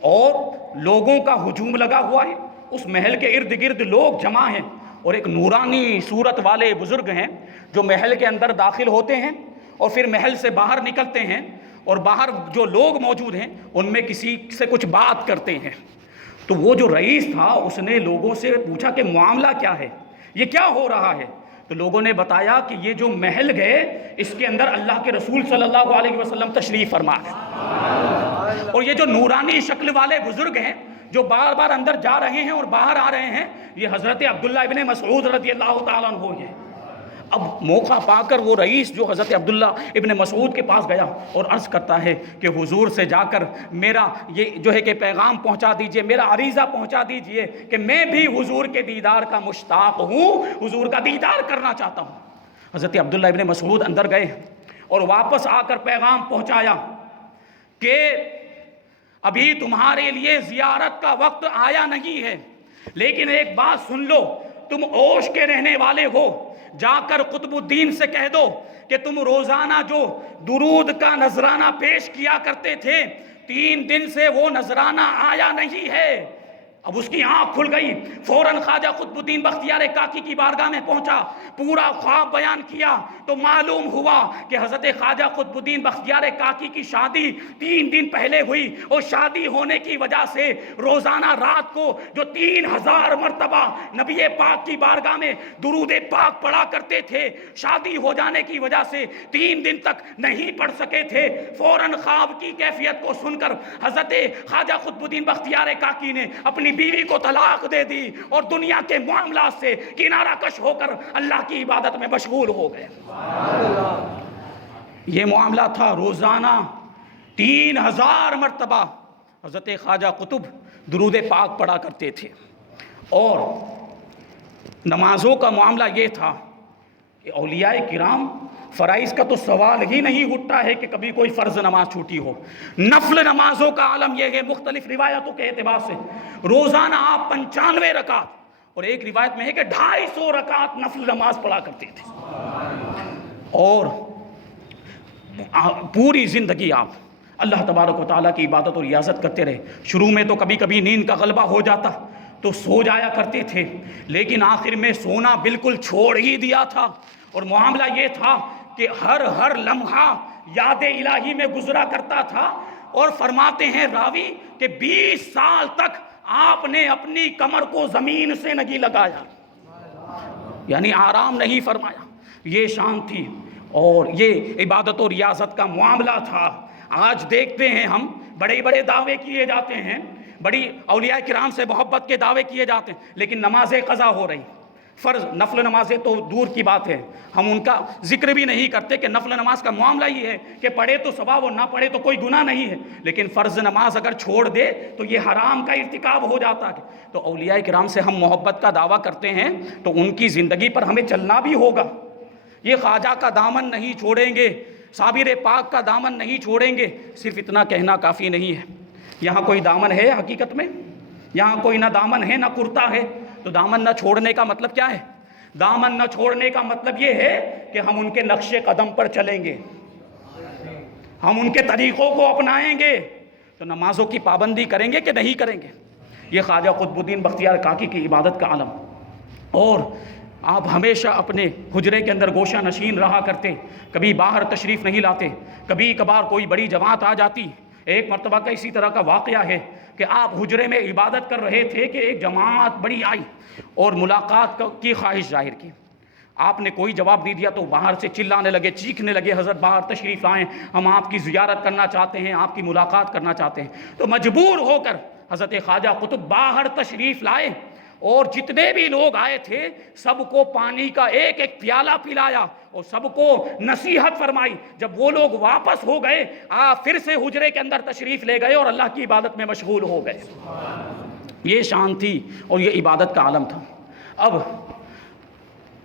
اور لوگوں کا ہجوم لگا ہوا ہے، اس محل کے ارد گرد لوگ جمع ہیں، اور ایک نورانی صورت والے بزرگ ہیں جو محل کے اندر داخل ہوتے ہیں اور پھر محل سے باہر نکلتے ہیں، اور باہر جو لوگ موجود ہیں ان میں کسی سے کچھ بات کرتے ہیں۔ تو وہ جو رئیس تھا اس نے لوگوں سے پوچھا کہ معاملہ کیا ہے، یہ کیا ہو رہا ہے؟ تو لوگوں نے بتایا کہ یہ جو محل گئے اس کے اندر اللہ کے رسول صلی اللہ علیہ وسلم تشریف فرما ہے، اور یہ جو نورانی شکل والے بزرگ ہیں جو بار بار اندر جا رہے ہیں اور باہر آ رہے ہیں، یہ حضرت عبداللہ ابن مسعود رضی اللہ تعالیٰ عنہ ہیں۔ اب موقع پا کر وہ رئیس جو حضرت عبداللہ ابن مسعود کے پاس گیا اور عرض کرتا ہے کہ حضور سے جا کر میرا یہ جو ہے کہ پیغام پہنچا دیجئے، میرا عریضہ پہنچا دیجئے کہ میں بھی حضور کے دیدار کا مشتاق ہوں، حضور کا دیدار کرنا چاہتا ہوں۔ حضرت عبداللہ ابن مسعود اندر گئے اور واپس آ کر پیغام پہنچایا کہ ابھی تمہارے لیے زیارت کا وقت آیا نہیں ہے، لیکن ایک بات سن لو، تم اوش کے رہنے والے ہو، جا کر قطب الدین سے کہہ دو کہ تم روزانہ جو درود کا نذرانہ پیش کیا کرتے تھے، 3 دن سے وہ نذرانہ آیا نہیں ہے۔ اب اس کی آنکھ کھل گئی، فوراً خواجہ قطب الدین بختیار کاکی کی بارگاہ میں پہنچا، پورا خواب بیان کیا تو معلوم ہوا کہ حضرت خواجہ قطب الدین بختیار کاکی کی شادی 3 دن پہلے ہوئی، اور شادی ہونے کی وجہ سے روزانہ رات کو جو 3000 مرتبہ نبی پاک کی بارگاہ میں درود پاک پڑھا کرتے تھے، شادی ہو جانے کی وجہ سے 3 دن تک نہیں پڑھ سکے تھے۔ فوراً خواب کی کیفیت کو سن کر حضرت خواجہ قطب الدین بختیار کاکی نے اپنی بیوی کو طلاق دے دی اور دنیا کے معاملات سے کنارہ کش ہو کر اللہ کی عبادت میں مشغول ہو گئے۔ یہ معاملہ تھا، روزانہ 3000 مرتبہ حضرت خواجہ قطب درود پاک پڑھا کرتے تھے۔ اور نمازوں کا معاملہ یہ تھا کہ اولیاء کرام فرائض کا تو سوال ہی نہیں اٹھتا ہے کہ کبھی کوئی فرض نماز چھوٹی ہو۔ نفل نمازوں کا عالم یہ ہے، مختلف روایتوں کے اعتبار سے روزانہ آپ 95 رکعت، اور ایک روایت میں ہے کہ 250 رکعت نفل نماز پڑھا کرتے تھے، اور پوری زندگی آپ اللہ تبارک و تعالیٰ کی عبادت اور ریاضت کرتے رہے۔ شروع میں تو کبھی کبھی نیند کا غلبہ ہو جاتا تو سو جایا کرتے تھے، لیکن آخر میں سونا بالکل چھوڑ ہی دیا تھا، اور معاملہ یہ تھا کہ ہر لمحہ یاد الہی میں گزرا کرتا تھا۔ اور فرماتے ہیں راوی کہ 20 سال تک آپ نے اپنی کمر کو زمین سے نہیں لگایا، یعنی آرام نہیں فرمایا۔ یہ شان تھی اور یہ عبادت و ریاضت کا معاملہ تھا۔ آج دیکھتے ہیں ہم بڑے بڑے دعوے کیے جاتے ہیں، بڑی اولیاء کرام سے محبت کے دعوے کیے جاتے ہیں، لیکن نمازیں قضا ہو رہی، فرض نفل نمازیں تو دور کی بات ہے، ہم ان کا ذکر بھی نہیں کرتے کہ نفل نماز کا معاملہ یہ ہے کہ پڑھے تو ثواب اور نہ پڑھے تو کوئی گناہ نہیں ہے، لیکن فرض نماز اگر چھوڑ دے تو یہ حرام کا ارتکاب ہو جاتا ہے۔ تو اولیاء کرام سے ہم محبت کا دعویٰ کرتے ہیں تو ان کی زندگی پر ہمیں چلنا بھی ہوگا۔ یہ خواجہ کا دامن نہیں چھوڑیں گے، صابر پاک کا دامن نہیں چھوڑیں گے، صرف اتنا کہنا کافی نہیں ہے۔ یہاں کوئی دامن ہے حقیقت میں؟ یہاں کوئی نہ دامن ہے نہ کرتا ہے، تو دامن نہ چھوڑنے کا مطلب کیا ہے؟ دامن نہ چھوڑنے کا مطلب یہ ہے کہ ہم ان کے نقش قدم پر چلیں گے، ہم ان کے طریقوں کو اپنائیں گے، تو نمازوں کی پابندی کریں گے کہ نہیں کریں گے۔ یہ خواجہ قطب الدین بختیار کاکی کی عبادت کا عالم۔ اور آپ ہمیشہ اپنے حجرے کے اندر گوشہ نشین رہا کرتے، کبھی باہر تشریف نہیں لاتے، کبھی کبھار کوئی بڑی جماعت آ جاتی۔ ایک مرتبہ کا اسی طرح کا واقعہ ہے کہ آپ حجرے میں عبادت کر رہے تھے کہ ایک جماعت بڑی آئی اور ملاقات کی خواہش ظاہر کی۔ آپ نے کوئی جواب نہیں دیا تو باہر سے چلانے لگے، چیخنے لگے، حضرت باہر تشریف لائیں، ہم آپ کی زیارت کرنا چاہتے ہیں، آپ کی ملاقات کرنا چاہتے ہیں۔ تو مجبور ہو کر حضرت خواجہ قطب باہر تشریف لائے، اور جتنے بھی لوگ آئے تھے سب کو پانی کا ایک ایک پیالہ پلایا اور سب کو نصیحت فرمائی۔ جب وہ لوگ واپس ہو گئے، آپ پھر سے حجرے کے اندر تشریف لے گئے اور اللہ کی عبادت میں مشغول ہو گئے۔ یہ شان تھی اور یہ عبادت کا عالم تھا۔ اب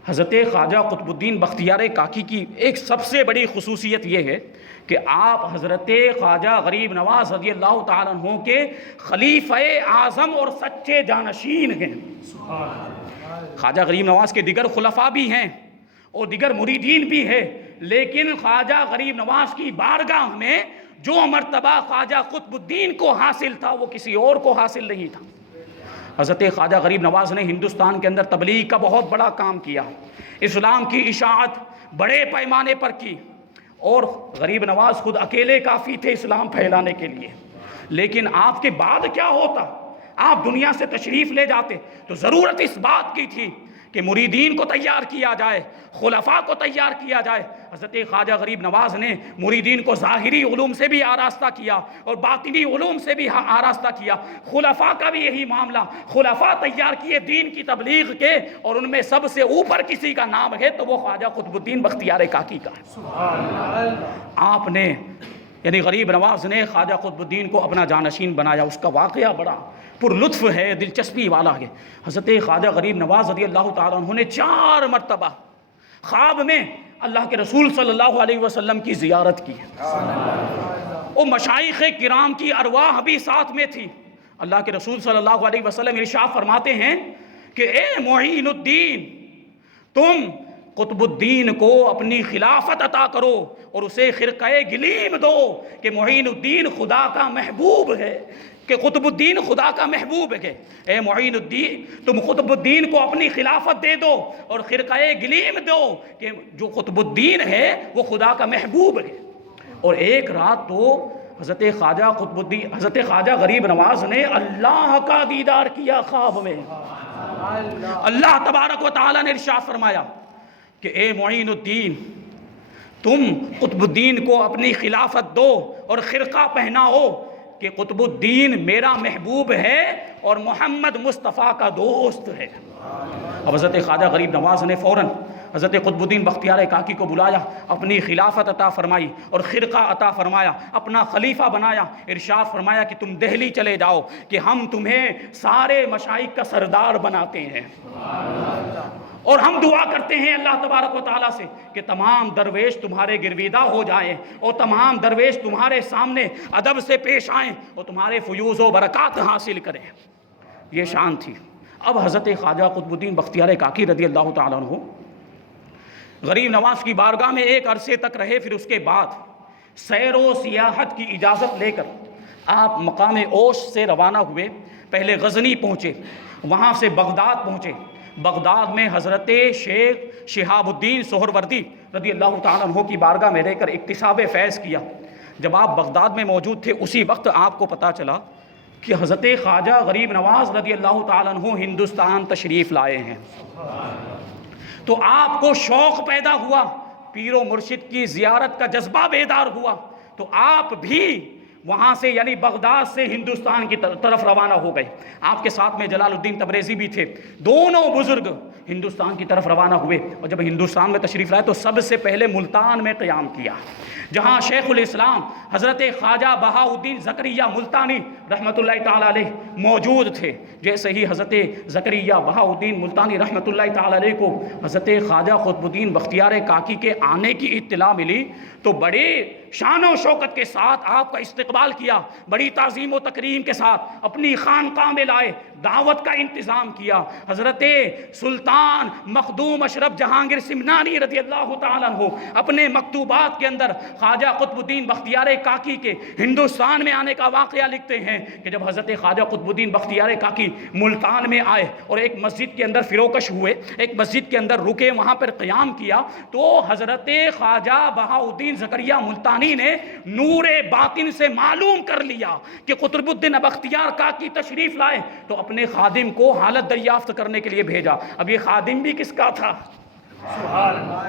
حضرت خواجہ قطب الدین بختیار کاکی کی ایک سب سے بڑی خصوصیت یہ ہے کہ آپ حضرت خواجہ غریب نواز رضی اللہ تعالیٰ عنہ کے خلیفہ اعظم اور سچے جانشین ہیں۔ خواجہ غریب نواز کے دیگر خلفاء بھی ہیں اور دیگر مریدین بھی ہیں، لیکن خواجہ غریب نواز کی بارگاہ میں جو مرتبہ خواجہ قطب الدین کو حاصل تھا وہ کسی اور کو حاصل نہیں تھا۔ حضرت خواجہ غریب نواز نے ہندوستان کے اندر تبلیغ کا بہت بڑا کام کیا، اسلام کی اشاعت بڑے پیمانے پر کی، اور غریب نواز خود اکیلے کافی تھے اسلام پھیلانے کے لیے، لیکن آپ کے بعد کیا ہوتا؟ آپ دنیا سے تشریف لے جاتے تو ضرورت اس بات کی تھی کہ مریدین کو تیار کیا جائے، خلفاء کو تیار کیا جائے۔ حضرت خواجہ غریب نواز نے مریدین کو ظاہری علوم سے بھی آراستہ کیا اور باطنی علوم سے بھی آراستہ کیا۔ خلفاء کا بھی یہی معاملہ، خلفاء تیار کیے دین کی تبلیغ کے، اور ان میں سب سے اوپر کسی کا نام ہے تو وہ خواجہ قطب الدین بختیار کاکی کا ہے۔ آپ نے یعنی غریب نواز نے خواجہ قطب الدین کو اپنا جانشین بنایا۔ اس کا واقعہ بڑا پر لطف ہے، دلچسپی والا ہے۔ حضرت خواجہ غریب نواز رضی اللہ تعالیٰ عنہ نے 4 مرتبہ خواب میں اللہ کے رسول صلی اللہ علیہ وسلم کی زیارت کی۔ وہ مشائخ کرام کی ارواح بھی ساتھ میں تھی۔ اللہ کے رسول صلی اللہ علیہ وسلم ارشاد فرماتے ہیں کہ اے معین الدین، تم قطب الدین کو اپنی خلافت عطا کرو اور اسے خرقہ گلیم دو کہ معین الدین خدا کا محبوب ہے، کہ قطب الدین خدا کا محبوب ہے۔ اے معین الدین، تم قطب الدین کو اپنی خلافت دے دو اور خرقہ گلیم دو کہ جو قطب الدین ہے وہ خدا کا محبوب ہے۔ اور ایک رات تو حضرت خواجہ غریب نواز نے اللہ کا دیدار کیا خواب میں۔ اللہ تبارک و تعالیٰ نے ارشاد فرمایا کہ اے معین الدین، تم قطب الدین کو اپنی خلافت دو اور خرقہ پہناؤ کہ قطب الدین میرا محبوب ہے اور محمد مصطفیٰ کا دوست ہے۔ اب حضرت خواجہ غریب نواز نے فوراً حضرت قطب الدین بختیار کاکی کو بلایا، اپنی خلافت عطا فرمائی اور خرقہ عطا فرمایا، اپنا خلیفہ بنایا۔ ارشاد فرمایا کہ تم دہلی چلے جاؤ کہ ہم تمہیں سارے مشائخ کا سردار بناتے ہیں، اور ہم دعا کرتے ہیں اللہ تبارک و تعالیٰ سے کہ تمام درویش تمہارے گرویدہ ہو جائیں اور تمام درویش تمہارے سامنے ادب سے پیش آئیں اور تمہارے فیوز و برکات حاصل کریں۔ یہ شان تھی۔ اب حضرت خواجہ قطب الدین بختیار کاکی رضی اللہ تعالیٰ عنہ غریب نواز کی بارگاہ میں ایک عرصے تک رہے۔ پھر اس کے بعد سیر و سیاحت کی اجازت لے کر آپ مقام اوش سے روانہ ہوئے۔ پہلے غزنی پہنچے، وہاں سے بغداد پہنچے۔ بغداد میں حضرت شیخ شہاب الدین سہروردی رضی اللہ تعالیٰ عنہ کی بارگاہ میں رہ کر اکتساب فیض کیا۔ جب آپ بغداد میں موجود تھے اسی وقت آپ کو پتہ چلا کہ حضرت خواجہ غریب نواز رضی اللہ تعالیٰ عنہ ہندوستان تشریف لائے ہیں۔ تو آپ کو شوق پیدا ہوا، پیر و مرشد کی زیارت کا جذبہ بیدار ہوا، تو آپ بھی وہاں سے یعنی بغداد سے ہندوستان کی طرف روانہ ہو گئے۔ آپ کے ساتھ میں جلال الدین تبریزی بھی تھے۔ دونوں بزرگ ہندوستان کی طرف روانہ ہوئے، اور جب ہندوستان میں تشریف لائے تو سب سے پہلے ملتان میں قیام کیا، جہاں شیخ الاسلام حضرت خواجہ بہاء الدین زکریہ ملتانی رحمۃ اللہ تعالیٰ علیہ موجود تھے۔ جیسے ہی حضرت زکریہ بہاء الدین ملتانی رحمۃ اللہ تعالیٰ علیہ کو حضرت خواجہ قطب الدین بختیار کاکی کے آنے کی اطلاع ملی تو بڑے شان و شوکت کے ساتھ آپ کا استقبال کیا، بڑی تعظیم و تکریم کے ساتھ اپنی خانقاہ میں لائے، دعوت کا انتظام کیا۔ حضرت سلطان مخدوم اشرف جہانگیر سمنانی رضی اللہ تعالیٰ عنہ اپنے مکتوبات کے اندر خواجہ قطب الدین بختیار کاکی کے ہندوستان میں آنے کا واقعہ لکھتے ہیں کہ جب حضرت خواجہ قطب الدین بختیار کاکی ملتان میں آئے اور ایک مسجد کے اندر فروکش ہوئے، ایک مسجد کے اندر رکے، وہاں پر قیام کیا، تو حضرت خواجہ بہاء الدین زکریہ ملتانی نے نور باطن سے معلوم کر لیا کہ قطب الدین بختیار کاکی تشریف لائے، تو اپنے خادم کو حالت دریافت کرنے کے لیے بھیجا۔ اب یہ خادم بھی کس کا تھا؟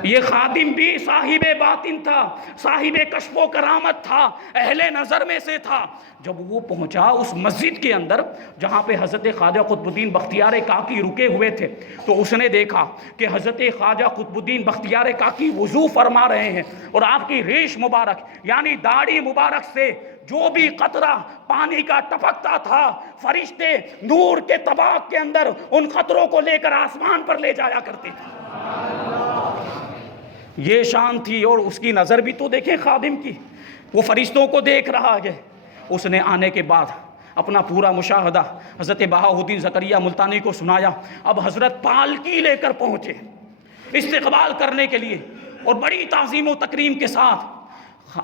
یہ خادم بھی صاحب باطن تھا، صاحب کشف و کرامت تھا، اہل نظر میں سے تھا۔ جب وہ پہنچا اس مسجد کے اندر جہاں پہ حضرت خواجہ قطب الدین بختیار کاکی رکے ہوئے تھے، تو اس نے دیکھا کہ حضرت خواجہ قطب الدین بختیار کاکی وضو فرما رہے ہیں، اور آپ کی ریش مبارک یعنی داڑھی مبارک سے جو بھی قطرہ پانی کا ٹپکتا تھا، فرشتے نور کے طباق کے اندر ان قطروں کو لے کر آسمان پر لے جایا کرتے تھے۔ یہ شان تھی، اور اس کی نظر بھی تو دیکھیں خادم کی، وہ فرشتوں کو دیکھ رہا ہے۔ اس نے آنے کے بعد اپنا پورا مشاہدہ حضرت بہاء الدین زکریہ ملتانی کو سنایا۔ اب حضرت پالکی لے کر پہنچے استقبال کرنے کے لیے، اور بڑی تعظیم و تکریم کے ساتھ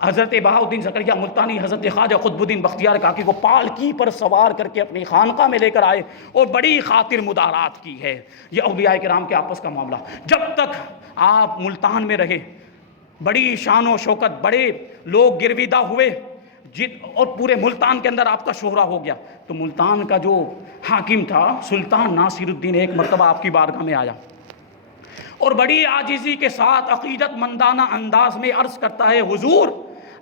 حضرت بہاء الدین زکریہ ملتانی حضرت خواجہ قطب الدین بختیار کاکی کو پالکی پر سوار کر کے اپنی خانقاہ میں لے کر آئے، اور بڑی خاطر مدارات کی ہے۔ یہ اولیاء کرام کے آپس کا معاملہ۔ جب تک آپ ملتان میں رہے بڑی شان و شوکت، بڑے لوگ گرویدہ ہوئے، اور پورے ملتان کے اندر آپ کا شہرہ ہو گیا۔ تو ملتان کا جو حاکم تھا سلطان ناصر الدین ایک مرتبہ آپ کی بارگاہ میں آیا، اور بڑی عاجزی کے ساتھ عقیدت مندانہ انداز میں عرض کرتا ہے حضور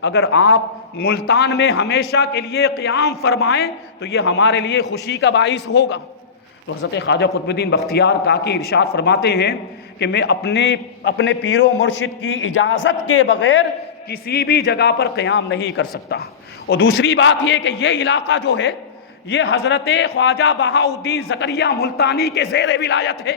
اگر آپ ملتان میں ہمیشہ کے لیے قیام فرمائیں تو یہ ہمارے لیے خوشی کا باعث ہوگا۔ تو حضرت خواجہ قطب الدین بختیار کاکی ارشاد فرماتے ہیں کہ میں اپنے پیر و مرشد کی اجازت کے بغیر کسی بھی جگہ پر قیام نہیں کر سکتا۔ اور دوسری بات یہ کہ یہ علاقہ جو ہے یہ حضرت خواجہ بہاؤالدین زکریا ملتانی کے زیر ولایت ہے،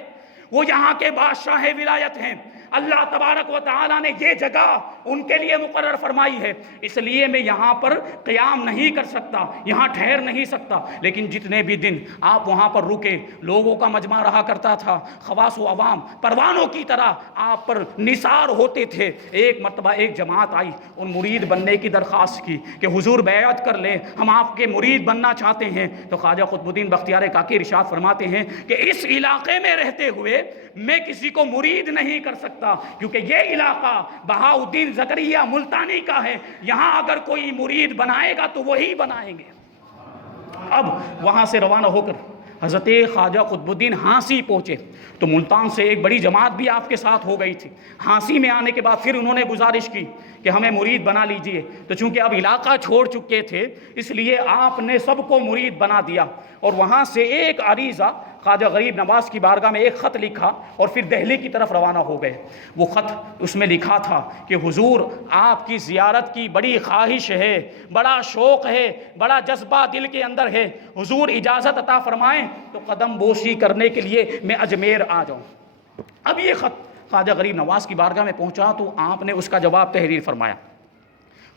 وہ یہاں کے بادشاہ ولایت ہیں۔ اللہ تبارک و تعالیٰ نے یہ جگہ ان کے لیے مقرر فرمائی ہے، اس لیے میں یہاں پر قیام نہیں کر سکتا، یہاں ٹھہر نہیں سکتا۔ لیکن جتنے بھی دن آپ وہاں پر رکے لوگوں کا مجمع رہا کرتا تھا، خواص و عوام پروانوں کی طرح آپ پر نثار ہوتے تھے۔ ایک مرتبہ ایک جماعت آئی، ان مرید بننے کی درخواست کی کہ حضور بیعت کر لیں، ہم آپ کے مرید بننا چاہتے ہیں۔ تو خواجہ قطب الدین بختیار کاکی ارشاد فرماتے ہیں کہ اس علاقے میں رہتے ہوئے میں کسی کو مرید نہیں کر سکتا، کیونکہ یہ علاقہ بہاؤالدین زکریا ملتانی کا ہے، یہاں اگر کوئی مرید بنائے گا تو وہی بنائیں گے۔ اب وہاں سے روانہ ہو کر حضرت خواجہ قطب الدین ہانسی پہنچے تو ملتان سے ایک بڑی جماعت بھی آپ کے ساتھ ہو گئی تھی۔ ہانسی میں آنے کے بعد پھر انہوں نے گزارش کی کہ ہمیں مرید بنا لیجئے، تو چونکہ اب علاقہ چھوڑ چکے تھے اس لیے آپ نے سب کو مرید بنا دیا۔ اور وہاں سے ایک عریضہ خواجہ غریب نواز کی بارگاہ میں ایک خط لکھا اور پھر دہلی کی طرف روانہ ہو گئے۔ وہ خط اس میں لکھا تھا کہ حضور آپ کی زیارت کی بڑی خواہش ہے، بڑا شوق ہے، بڑا جذبہ دل کے اندر ہے، حضور اجازت عطا فرمائیں تو قدم بوسی کرنے کے لیے میں اجمیر آ جاؤں۔ اب یہ خط خواجہ غریب نواز کی بارگاہ میں پہنچا تو آپ نے اس کا جواب تحریر فرمایا،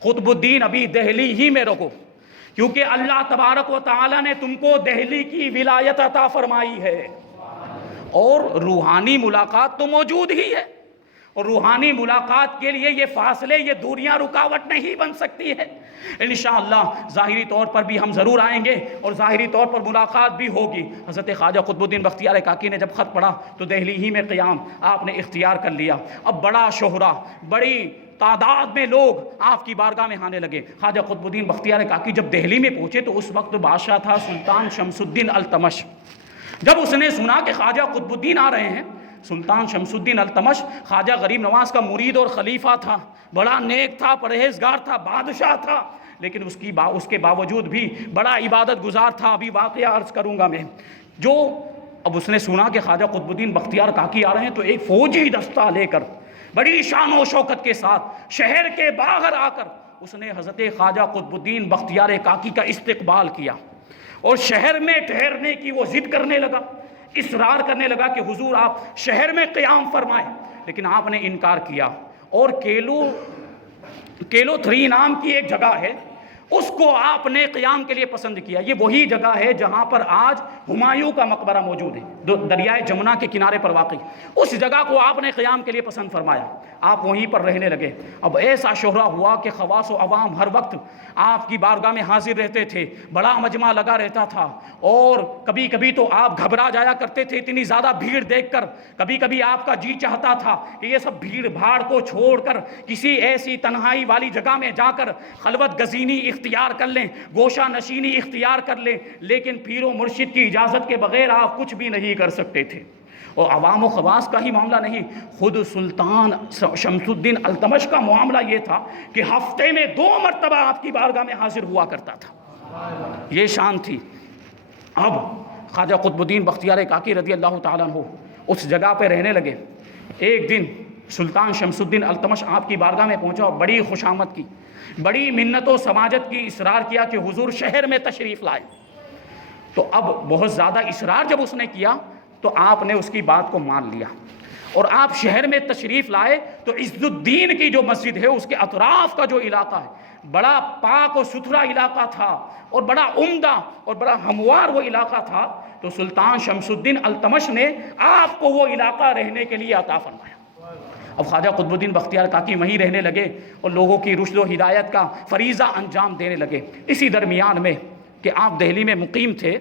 قطب الدین ابھی دہلی ہی میں رکو، کیونکہ اللہ تبارک و تعالیٰ نے تم کو دہلی کی ولایت عطا فرمائی ہے، اور روحانی ملاقات تو موجود ہی ہے، اور روحانی ملاقات کے لیے یہ فاصلے، یہ دوریاں رکاوٹ نہیں بن سکتی ہے۔ انشاءاللہ ظاہری طور پر بھی ہم ضرور آئیں گے اور ظاہری طور پر ملاقات بھی ہوگی۔ حضرت خواجہ قطب الدین بختیار کاکی نے جب خط پڑھا تو دہلی ہی میں قیام آپ نے اختیار کر لیا۔ اب بڑا شہرہ، بڑی تعداد میں لوگ آپ کی بارگاہ میں آنے لگے۔ خواجہ قطب الدین بختیار کاکی جب دہلی میں پہنچے تو اس وقت بادشاہ تھا سلطان شمس الدین التمش۔ جب اس نے سنا کہ خواجہ قطب الدین آ رہے ہیں، سلطان شمس الدین التمش خواجہ غریب نواز کا مرید اور خلیفہ تھا، بڑا نیک تھا، پرہیزگار تھا، بادشاہ تھا، لیکن اس کے باوجود بھی بڑا عبادت گزار تھا۔ ابھی واقعہ عرض کروں گا میں۔ اب اس نے سنا کہ خواجہ قطب الدین بختیار کاکی آ رہے ہیں تو ایک فوجی دستہ لے کر بڑی شان و شوکت کے ساتھ شہر کے باہر آ کر اس نے حضرت خواجہ قطب الدین بختیار کاکی کا استقبال کیا، اور شہر میں ٹھہرنے کی وہ ضد کرنے لگا، اصرار کرنے لگا کہ حضور آپ شہر میں قیام فرمائیں، لیکن آپ نے انکار کیا۔ اور کیلو 3 نام کی ایک جگہ ہے، اس کو آپ نے قیام کے لیے پسند کیا۔ یہ وہی جگہ ہے جہاں پر آج ہمایوں کا مقبرہ موجود ہے، دریائے جمنا کے کنارے پر واقع۔ اس جگہ کو آپ نے قیام کے لیے پسند فرمایا، آپ وہیں پر رہنے لگے۔ اب ایسا شہرہ ہوا کہ خواص و عوام ہر وقت آپ کی بارگاہ میں حاضر رہتے تھے، بڑا مجمع لگا رہتا تھا، اور کبھی کبھی تو آپ گھبرا جایا کرتے تھے اتنی زیادہ بھیڑ دیکھ کر۔ کبھی کبھی آپ کا جی چاہتا تھا کہ یہ سب بھیڑ بھاڑ کو چھوڑ کر کسی ایسی تنہائی والی جگہ میں جا کر خلوت گزینی اختیار کر لیں، گوشہ نشینی اختیار کر لیں، لیکن پیر و مرشد کی اجازت کے بغیر آپ کچھ بھی نہیں کر سکتے تھے۔ اور عوام و خواص کا ہی معاملہ نہیں، خود سلطان شمس الدین التمش کا معاملہ یہ تھا کہ ہفتے میں 2 مرتبہ آپ کی بارگاہ میں حاضر ہوا کرتا تھا، یہ شان تھی۔ اب خواجہ قطب الدین بختیار کاکی رضی اللہ تعالیٰ عنہ اس جگہ پہ رہنے لگے۔ ایک دن سلطان شمس الدین التمش آپ کی بارگاہ میں پہنچا اور بڑی خوشامد کی، بڑی منت و سماجت کی، اصرار کیا کہ حضور شہر میں تشریف لائے۔ تو اب بہت زیادہ اصرار جب اس نے کیا تو آپ نے اس کی بات کو مان لیا، اور آپ شہر میں تشریف لائے تو عز الدین کی جو مسجد ہے اس کے اطراف کا جو علاقہ ہے بڑا پاک و ستھرا علاقہ تھا، اور بڑا عمدہ اور بڑا ہموار وہ علاقہ تھا۔ تو سلطان شمس الدین التمش نے آپ کو وہ علاقہ رہنے کے لیے عطا فرمایا۔ اب خواجہ قطب الدین بختیار کاکی وہیں رہنے لگے اور لوگوں کی رشد و ہدایت کا فریضہ انجام دینے لگے۔ اسی درمیان میں کہ آپ دہلی میں مقیم تھے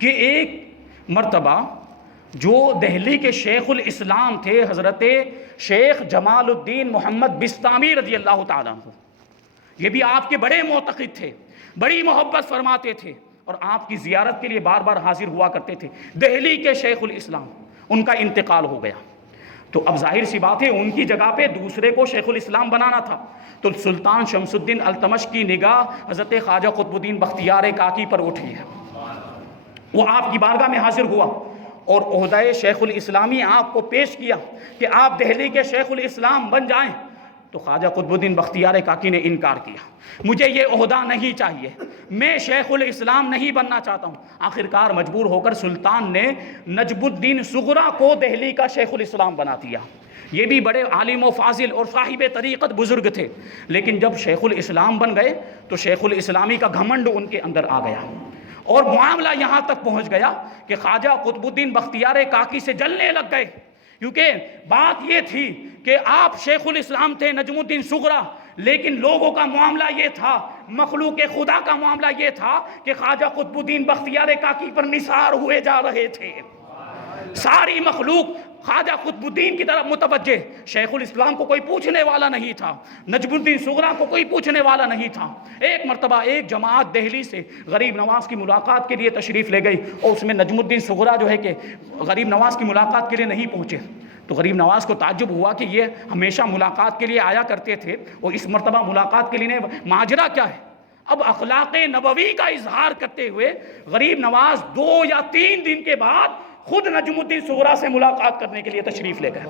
کہ ایک مرتبہ جو دہلی کے شیخ الاسلام تھے حضرت شیخ جمال الدین محمد بسطامی رضی اللہ تعالیٰ عنہ، یہ بھی آپ کے بڑے معتقد تھے، بڑی محبت فرماتے تھے، اور آپ کی زیارت کے لیے بار بار حاضر ہوا کرتے تھے۔ دہلی کے شیخ الاسلام، ان کا انتقال ہو گیا۔ تو اب ظاہر سی بات ہے ان کی جگہ پہ دوسرے کو شیخ الاسلام بنانا تھا. تو سلطان شمس الدین التمش کی نگاہ حضرت خواجہ قطب الدین بختیار کاکی پر اٹھی ہے. وہ آپ کی بارگاہ میں حاضر ہوا اور عہدہ شیخ الاسلامی آپ کو پیش کیا کہ آپ دہلی کے شیخ الاسلام بن جائیں. تو خواجہ قطب الدین بختیار کاکی نے انکار کیا. مجھے یہ عہدہ نہیں چاہیے, میں شیخ الاسلام نہیں بننا چاہتا ہوں. آخرکار مجبور ہو کر سلطان نے نجم الدین صغریٰ کو دہلی کا شیخ الاسلام بنا دیا. یہ بھی بڑے عالم و فاضل اور صاحب طریقت بزرگ تھے, لیکن جب شیخ الاسلام بن گئے تو شیخ الاسلامی کا گھمنڈ ان کے اندر آ گیا اور معاملہ یہاں تک پہنچ گیا کہ خواجہ قطب الدین بختیار کاکی سے جلنے لگ گئے. کیونکہ بات یہ تھی کہ آپ شیخ الاسلام تھے نجم الدین صغریٰ, لیکن لوگوں کا معاملہ یہ تھا, مخلوق خدا کا معاملہ یہ تھا کہ خواجہ قطب الدین بختیار کاکی پر نثار ہوئے جا رہے تھے. ساری مخلوق خواجہ قطب الدین کی طرف متوجہ. شیخ الاسلام کو کوئی پوچھنے والا نہیں تھا, نجم الدین صغریٰ کو کوئی پوچھنے والا نہیں تھا. ایک مرتبہ ایک جماعت دہلی سے غریب نواز کی ملاقات کے لیے تشریف لے گئی اور اس میں نجم الدین صغریٰ جو ہے کہ غریب نواز کی ملاقات کے لیے نہیں پہنچے. تو غریب نواز کو تعجب ہوا کہ یہ ہمیشہ ملاقات کے لیے آیا کرتے تھے اور اس مرتبہ ملاقات کے لیے ماجرا کیا ہے. اب اخلاق نبوی کا اظہار کرتے ہوئے غریب نواز 2 یا 3 دن کے بعد خود نجم الدین صغریٰ سے ملاقات کرنے کے لیے تشریف لے گئے.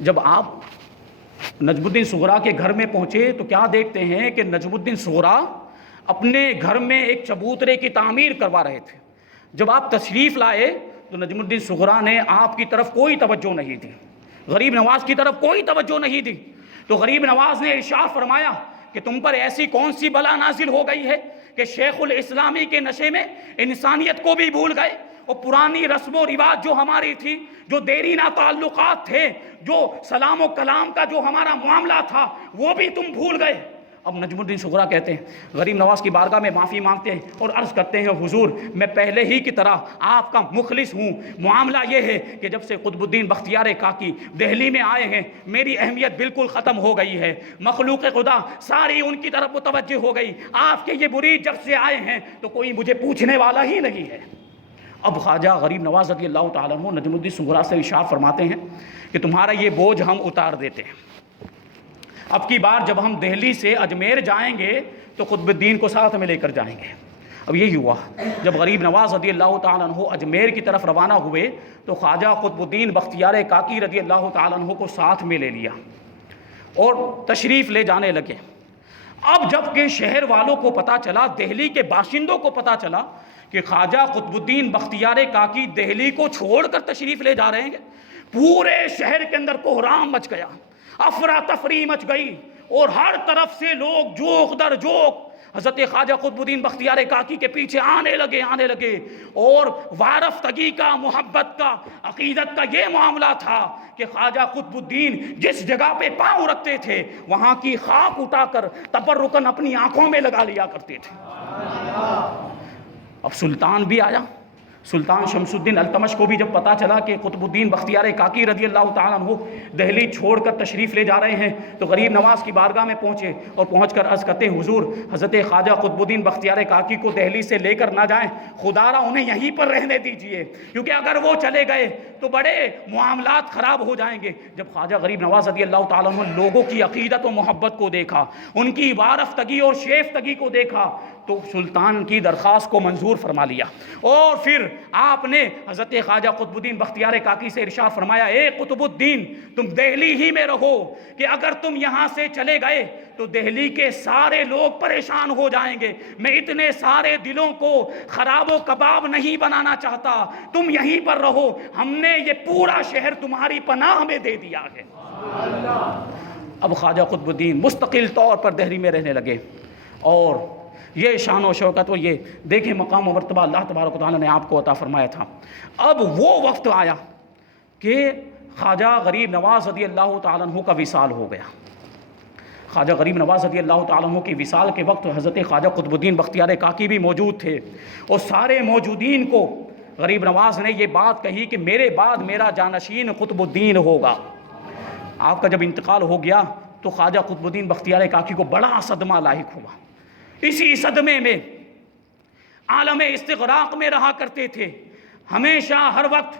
جب آپ نجم الدین صغریٰ کے گھر میں پہنچے تو کیا دیکھتے ہیں کہ نجم الدین صغریٰ اپنے گھر میں ایک چبوترے کی تعمیر کروا رہے تھے. جب آپ تشریف لائے تو نجم الدین صغریٰ نے آپ کی طرف کوئی توجہ نہیں دی, غریب نواز کی طرف کوئی توجہ نہیں دی. تو غریب نواز نے ارشاد فرمایا کہ تم پر ایسی کون سی بلا نازل ہو گئی ہے کہ شیخ الاسلامی کے نشے میں انسانیت کو بھی بھول گئے اور پرانی رسم و رواج جو ہماری تھی, جو دیرینہ تعلقات تھے, جو سلام و کلام کا جو ہمارا معاملہ تھا, وہ بھی تم بھول گئے. اب نجم الدین صغریٰ کہتے ہیں غریب نواز کی بارگاہ میں معافی مانگتے ہیں اور عرض کرتے ہیں حضور میں پہلے ہی کی طرح آپ کا مخلص ہوں. معاملہ یہ ہے کہ جب سے قطب الدین بختیار کاکی دہلی میں آئے ہیں میری اہمیت بالکل ختم ہو گئی ہے, مخلوق خدا ساری ان کی طرف متوجہ ہو گئی. آپ کے یہ مرید جب سے آئے ہیں تو کوئی مجھے پوچھنے والا ہی نہیں ہے. اب خواجہ غریب نواز رضی اللہ تعالیٰ عنہ نجم الدین صغریٰ سے ارشاد فرماتے ہیں کہ تمہارا یہ بوجھ ہم اتار دیتے ہیں. اب کی بار جب ہم دہلی سے اجمیر جائیں گے تو قطب الدین کو ساتھ میں لے کر جائیں گے. اب یہی ہوا, جب غریب نواز رضی اللہ تعالیٰ عنہ اجمیر کی طرف روانہ ہوئے تو خواجہ قطب الدین بختیار کاکی رضی اللہ تعالیٰ عنہ کو ساتھ میں لے لیا اور تشریف لے جانے لگے. اب جب کہ شہر والوں کو پتہ چلا, دہلی کے باشندوں کو پتہ چلا کہ خواجہ قطب الدین بختیار کاکی دہلی کو چھوڑ کر تشریف لے جا رہے ہیں, پورے شہر کے اندر کوہرام مچ گیا, افراتفری مچ گئی اور ہر طرف سے لوگ جوق در جوق حضرت خواجہ قطب الدین بختیار کاکی کے پیچھے آنے لگے اور وارفتگی کا, محبت کا, عقیدت کا یہ معاملہ تھا کہ خواجہ قطب الدین جس جگہ پہ پاؤں رکھتے تھے وہاں کی خاک اٹھا کر تبرکن اپنی آنکھوں میں لگا لیا کرتے تھے. اب سلطان بھی آیا, سلطان شمس الدین التمش کو بھی جب پتا چلا کہ قطب الدین بختیار کاکی رضی اللہ تعالیٰ عنہ دہلی چھوڑ کر تشریف لے جا رہے ہیں تو غریب نواز کی بارگاہ میں پہنچے اور پہنچ کر عرض کرتے ہیں حضور حضرت خواجہ قطب الدین بختیار کاکی کو دہلی سے لے کر نہ جائیں, خدا را انہیں یہیں پر رہنے دیجئے, کیونکہ اگر وہ چلے گئے تو بڑے معاملات خراب ہو جائیں گے. جب خواجہ غریب نواز رضی اللہ تعالیٰ عنہ لوگوں کی عقیدت و محبت کو دیکھا, ان کی وارفتگی اور شیفتگی کو دیکھا تو سلطان کی درخواست کو منظور فرما لیا اور پھر آپ نے حضرت خواجہ قطب الدین بختیار کاکی سے ارشاد فرمایا اے قطب الدین تم دہلی ہی میں رہو, کہ اگر تم یہاں سے چلے گئے تو دہلی کے سارے لوگ پریشان ہو جائیں گے. میں اتنے سارے دلوں کو خراب و کباب نہیں بنانا چاہتا, تم یہیں پر رہو, ہم نے یہ پورا شہر تمہاری پناہ میں دے دیا ہے. اب خواجہ قطب الدین مستقل طور پر دہلی میں رہنے لگے اور یہ شان و شوکت اور یہ دیکھیں مقام و مرتبہ اللہ تبارک و تعالیٰ نے آپ کو عطا فرمایا تھا. اب وہ وقت آیا کہ خواجہ غریب نواز رضی اللہ تعالیٰ عنہ کا وصال ہو گیا. خواجہ غریب نواز رضی اللہ تعالیٰ عنہ کی وصال کے وقت حضرت خواجہ قطب الدین بختیار کاکی بھی موجود تھے اور سارے موجودین کو غریب نواز نے یہ بات کہی کہ میرے بعد میرا جانشین قطب الدین ہوگا. آپ کا جب انتقال ہو گیا تو خواجہ قطب الدین بختیار کاکی کو بڑا صدمہ لاحق ہوا. اسی صدمے میں عالم استغراق میں رہا کرتے تھے, ہمیشہ ہر وقت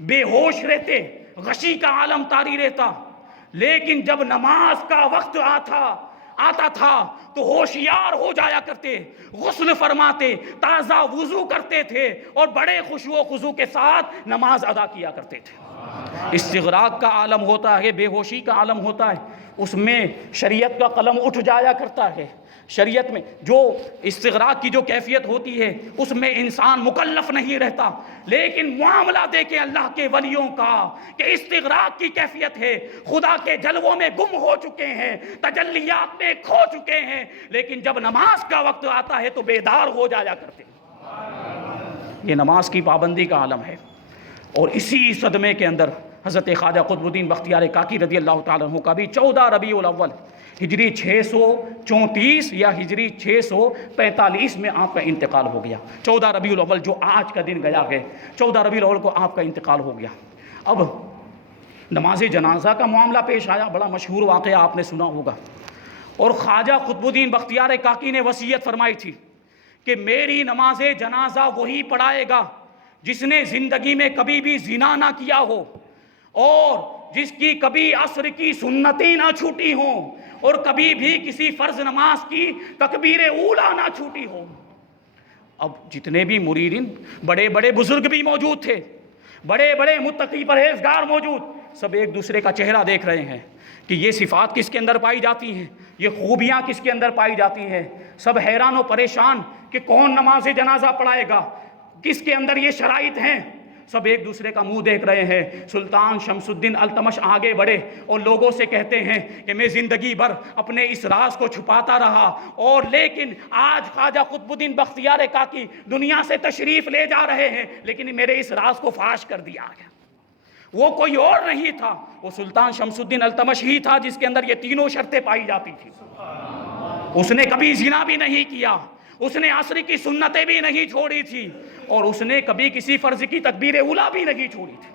بے ہوش رہتے, غشی کا عالم طاری رہتا، لیکن جب نماز کا وقت آتا تھا تو ہوشیار ہو جایا کرتے، غسل فرماتے، تازہ وضو کرتے تھے اور بڑے خشوع و خضوع کے ساتھ نماز ادا کیا کرتے تھے۔ استغراق کا عالم ہوتا ہے، بے ہوشی کا عالم ہوتا ہے، اس میں شریعت کا قلم اٹھ جایا کرتا ہے۔ شریعت میں جو استغراق کی جو کیفیت ہوتی ہے اس میں انسان مکلف نہیں رہتا، لیکن معاملہ دیکھیں اللہ کے ولیوں کا کہ استغراق کی کیفیت ہے، خدا کے جلووں میں گم ہو چکے ہیں، تجلیات میں کھو چکے ہیں، لیکن جب نماز کا وقت آتا ہے تو بیدار ہو جایا کرتے ہیں۔ یہ نماز کی پابندی کا عالم ہے۔ اور اسی صدمے کے اندر حضرت خواجہ قطب الدین بختیار کاکی رضی اللہ تعالیٰ عنہ کا بھی 14 ربیع الاول ہجری 634 یا ہجری 645 میں آپ کا انتقال ہو گیا۔ 14 ربیع الاول جو آج کا دن گیا ہے، 14 ربیع الاول کو آپ کا انتقال ہو گیا۔ اب نماز جنازہ کا معاملہ پیش آیا، بڑا مشہور واقعہ آپ نے سنا ہوگا، اور خواجہ قطب الدین بختیار کاکی نے وصیت فرمائی تھی کہ میری نماز جنازہ وہی پڑھائے گا جس نے زندگی میں کبھی بھی زنا نہ کیا ہو، اور جس کی کبھی عصر کی سنتیں نہ چھوٹی ہوں، اور کبھی بھی کسی فرض نماز کی تکبیر اولیٰ نہ چھوٹی ہو۔ اب جتنے بھی مریدین، بڑے بڑے بزرگ بھی موجود تھے، بڑے بڑے متقی پرہیزگار موجود، سب ایک دوسرے کا چہرہ دیکھ رہے ہیں کہ یہ صفات کس کے اندر پائی جاتی ہیں، یہ خوبیاں کس کے اندر پائی جاتی ہیں۔ سب حیران و پریشان کہ کون نماز جنازہ پڑھائے گا، کس کے اندر یہ شرائط ہیں۔ سب ایک دوسرے کا منہ دیکھ رہے ہیں۔ سلطان شمس الدین التمش آگے بڑھے اور لوگوں سے کہتے ہیں کہ میں زندگی بھر اپنے اس راز کو چھپاتا رہا، اور لیکن آج خواجہ قطب الدین بختیار کاکی دنیا سے تشریف لے جا رہے ہیں، لیکن میرے اس راز کو فاش کر دیا گیا۔ وہ کوئی اور نہیں تھا، وہ سلطان شمس الدین التمش ہی تھا جس کے اندر یہ تینوں شرطیں پائی جاتی تھی۔ اس نے کبھی زنا بھی نہیں کیا، اس نے عصر کی سنتیں بھی نہیں چھوڑی تھی، اور اس نے کبھی کسی فرض کی تکبیر اولیٰ بھی نہیں چھوڑی تھی۔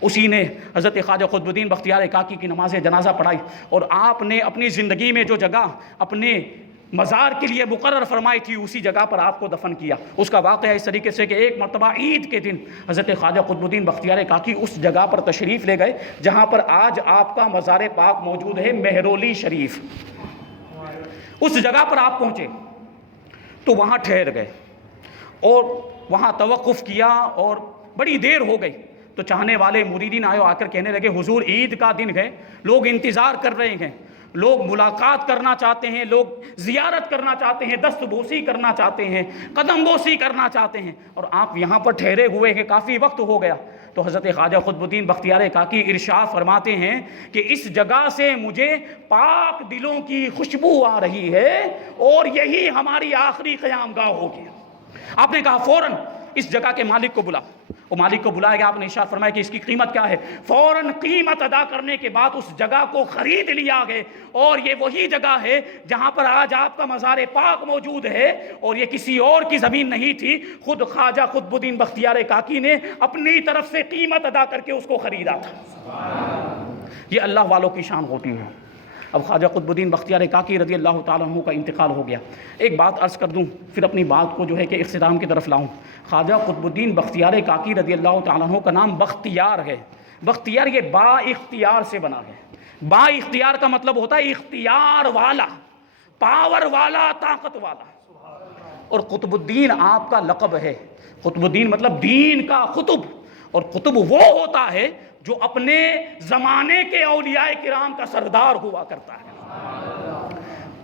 اسی نے حضرت خواجہ قطب الدین بختیار کاکی کی نماز جنازہ پڑھائی، اور آپ نے اپنی زندگی میں جو جگہ اپنے مزار کے لیے مقرر فرمائی تھی اسی جگہ پر آپ کو دفن کیا۔ اس کا واقعہ اس طریقے سے کہ ایک مرتبہ عید کے دن حضرت خواجہ قطب الدین بختیار کاکی اس جگہ پر تشریف لے گئے جہاں پر آج آپ کا مزار پاک موجود ہے، مہرولی شریف۔ اس جگہ پر آپ پہنچے تو وہاں ٹھہر گئے اور وہاں توقف کیا، اور بڑی دیر ہو گئی تو چاہنے والے مریدین آ کر کہنے لگے حضور عید کا دن ہے، لوگ انتظار کر رہے ہیں، لوگ ملاقات کرنا چاہتے ہیں، لوگ زیارت کرنا چاہتے ہیں، دست بوسی کرنا چاہتے ہیں، قدم بوسی کرنا چاہتے ہیں، اور آپ یہاں پر ٹھہرے ہوئے ہیں، کافی وقت ہو گیا۔ تو حضرت خواجہ قطب الدین بختیار کاکی ارشاد فرماتے ہیں کہ اس جگہ سے مجھے پاک دلوں کی خوشبو آ رہی ہے، اور یہی ہماری آخری قیامگاہ ہوگی۔ آپ نے کہا فوراً اس جگہ کے مالک کو بلا۔ وہ مالک کو بلایا گیا، آپ نے ارشاد فرمایا کہ اس کی قیمت کیا ہے۔ فوراً قیمت ادا کرنے کے بعد اس جگہ کو خرید لیا گیا، اور یہ وہی جگہ ہے جہاں پر آج آپ کا مزار پاک موجود ہے، اور یہ کسی اور کی زمین نہیں تھی، خود خواجہ قطب الدین بختیار کاکی نے اپنی طرف سے قیمت ادا کر کے اس کو خریدا تھا۔ یہ اللہ والوں کی شان ہوتی ہے۔ اب خواجہ قطب الدین بختیار کاکی رضی اللہ تعالیٰ عنہ کا انتقال ہو گیا۔ ایک بات عرض کر دوں پھر اپنی بات کو جو ہے کہ اختتام کی طرف لاؤں۔ خواجہ قطب الدین بختیار کاکی رضی اللہ تعالیٰ عنہ کا نام بختیار ہے۔ بختیار یہ با اختیار سے بنا ہے۔ با اختیار کا مطلب ہوتا ہے اختیار والا، پاور والا، طاقت والا، اور قطب الدین آپ کا لقب ہے۔ قطب الدین مطلب دین کا قطب، اور قطب وہ ہوتا ہے جو اپنے زمانے کے اولیاء کرام کا سردار ہوا کرتا ہے۔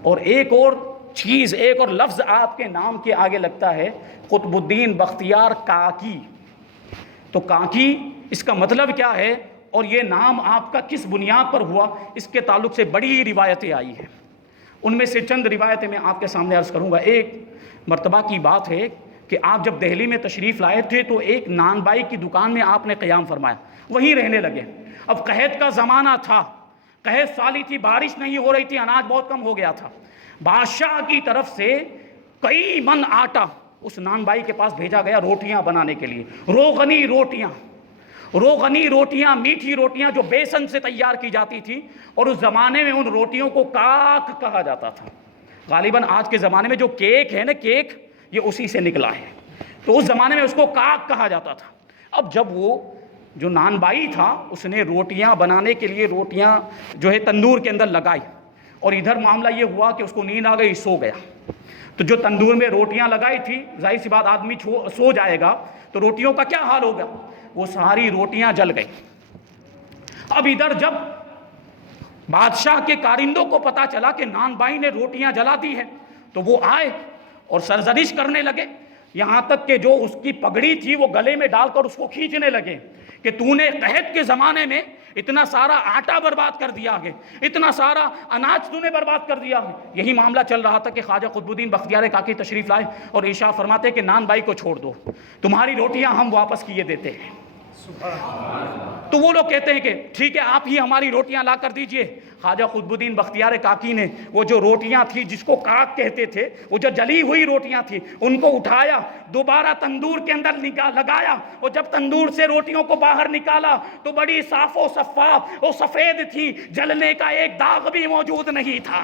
اور ایک اور چیز، ایک اور لفظ آپ کے نام کے آگے لگتا ہے، قطب الدین بختیار کاکی۔ تو کاکی اس کا مطلب کیا ہے، اور یہ نام آپ کا کس بنیاد پر ہوا، اس کے تعلق سے بڑی روایتیں آئی ہیں۔ ان میں سے چند روایتیں میں آپ کے سامنے عرض کروں گا۔ ایک مرتبہ کی بات ہے کہ آپ جب دہلی میں تشریف لائے تھے تو ایک نان بائی کی دکان میں آپ نے قیام فرمایا، وہیں رہنے لگے۔ اب قحط کا زمانہ تھا، قحط سالی تھی، بارش نہیں ہو رہی تھی، اناج بہت کم ہو گیا تھا۔ بادشاہ کی طرف سے کئی من آٹا اس نان بائی کے پاس بھیجا گیا روٹیاں بنانے کے لیے، روغنی روٹیاں، میٹھی روٹیاں جو بیسن سے تیار کی جاتی تھی، اور اس زمانے میں ان روٹیوں کو کاک کہا جاتا تھا۔ غالباً آج کے زمانے میں جو کیک ہے نا، کیک یہ اسی سے نکلا ہے، تو اس زمانے میں اس کو کاک کہا جاتا تھا۔ اب جب وہ جو نان بائی تھا اس نے روٹیاں بنانے کے لیے روٹیاں جو ہے تندور کے اندر لگائی، اور ادھر معاملہ یہ ہوا کہ اس کو نیند آ گئی، سو گیا۔ تو جو تندور میں روٹیاں لگائی تھی، ظاہر سی بات آدمی سو جائے گا تو روٹیوں کا کیا حال ہوگا، وہ ساری روٹیاں جل گئی۔ اب ادھر جب بادشاہ کے کارندوں کو پتا چلا کہ نان بائی نے روٹیاں جلا دی ہیں تو وہ آئے اور سرزنش کرنے لگے، یہاں تک کہ جو اس کی پگڑی تھی وہ گلے میں ڈال کر اس کو کھینچنے لگے کہ تو نے قحط کے زمانے میں اتنا سارا آٹا برباد کر دیا ہے، اتنا سارا اناج تو نے برباد کر دیا ہے۔ یہی معاملہ چل رہا تھا کہ خواجہ قطب الدین بختیار کاکی تشریف لائے اور ارشاد فرماتے کہ نان بائی کو چھوڑ دو، تمہاری روٹیاں ہم واپس کیے دیتے ہیں۔ تو وہ لوگ کہتے ہیں کہ ٹھیک ہے آپ ہی ہماری روٹیاں لا کر دیجئے۔ خواجہ قطب الدین بختیار کاکی نے وہ جو روٹیاں تھی جس کو کاک کہتے تھے، وہ جو جلی ہوئی روٹیاں تھی، ان کو اٹھایا، دوبارہ تندور کے اندر لگایا، اور جب تندور سے روٹیوں کو باہر نکالا تو بڑی صاف و شفاف اور سفید تھی، جلنے کا ایک داغ بھی موجود نہیں تھا۔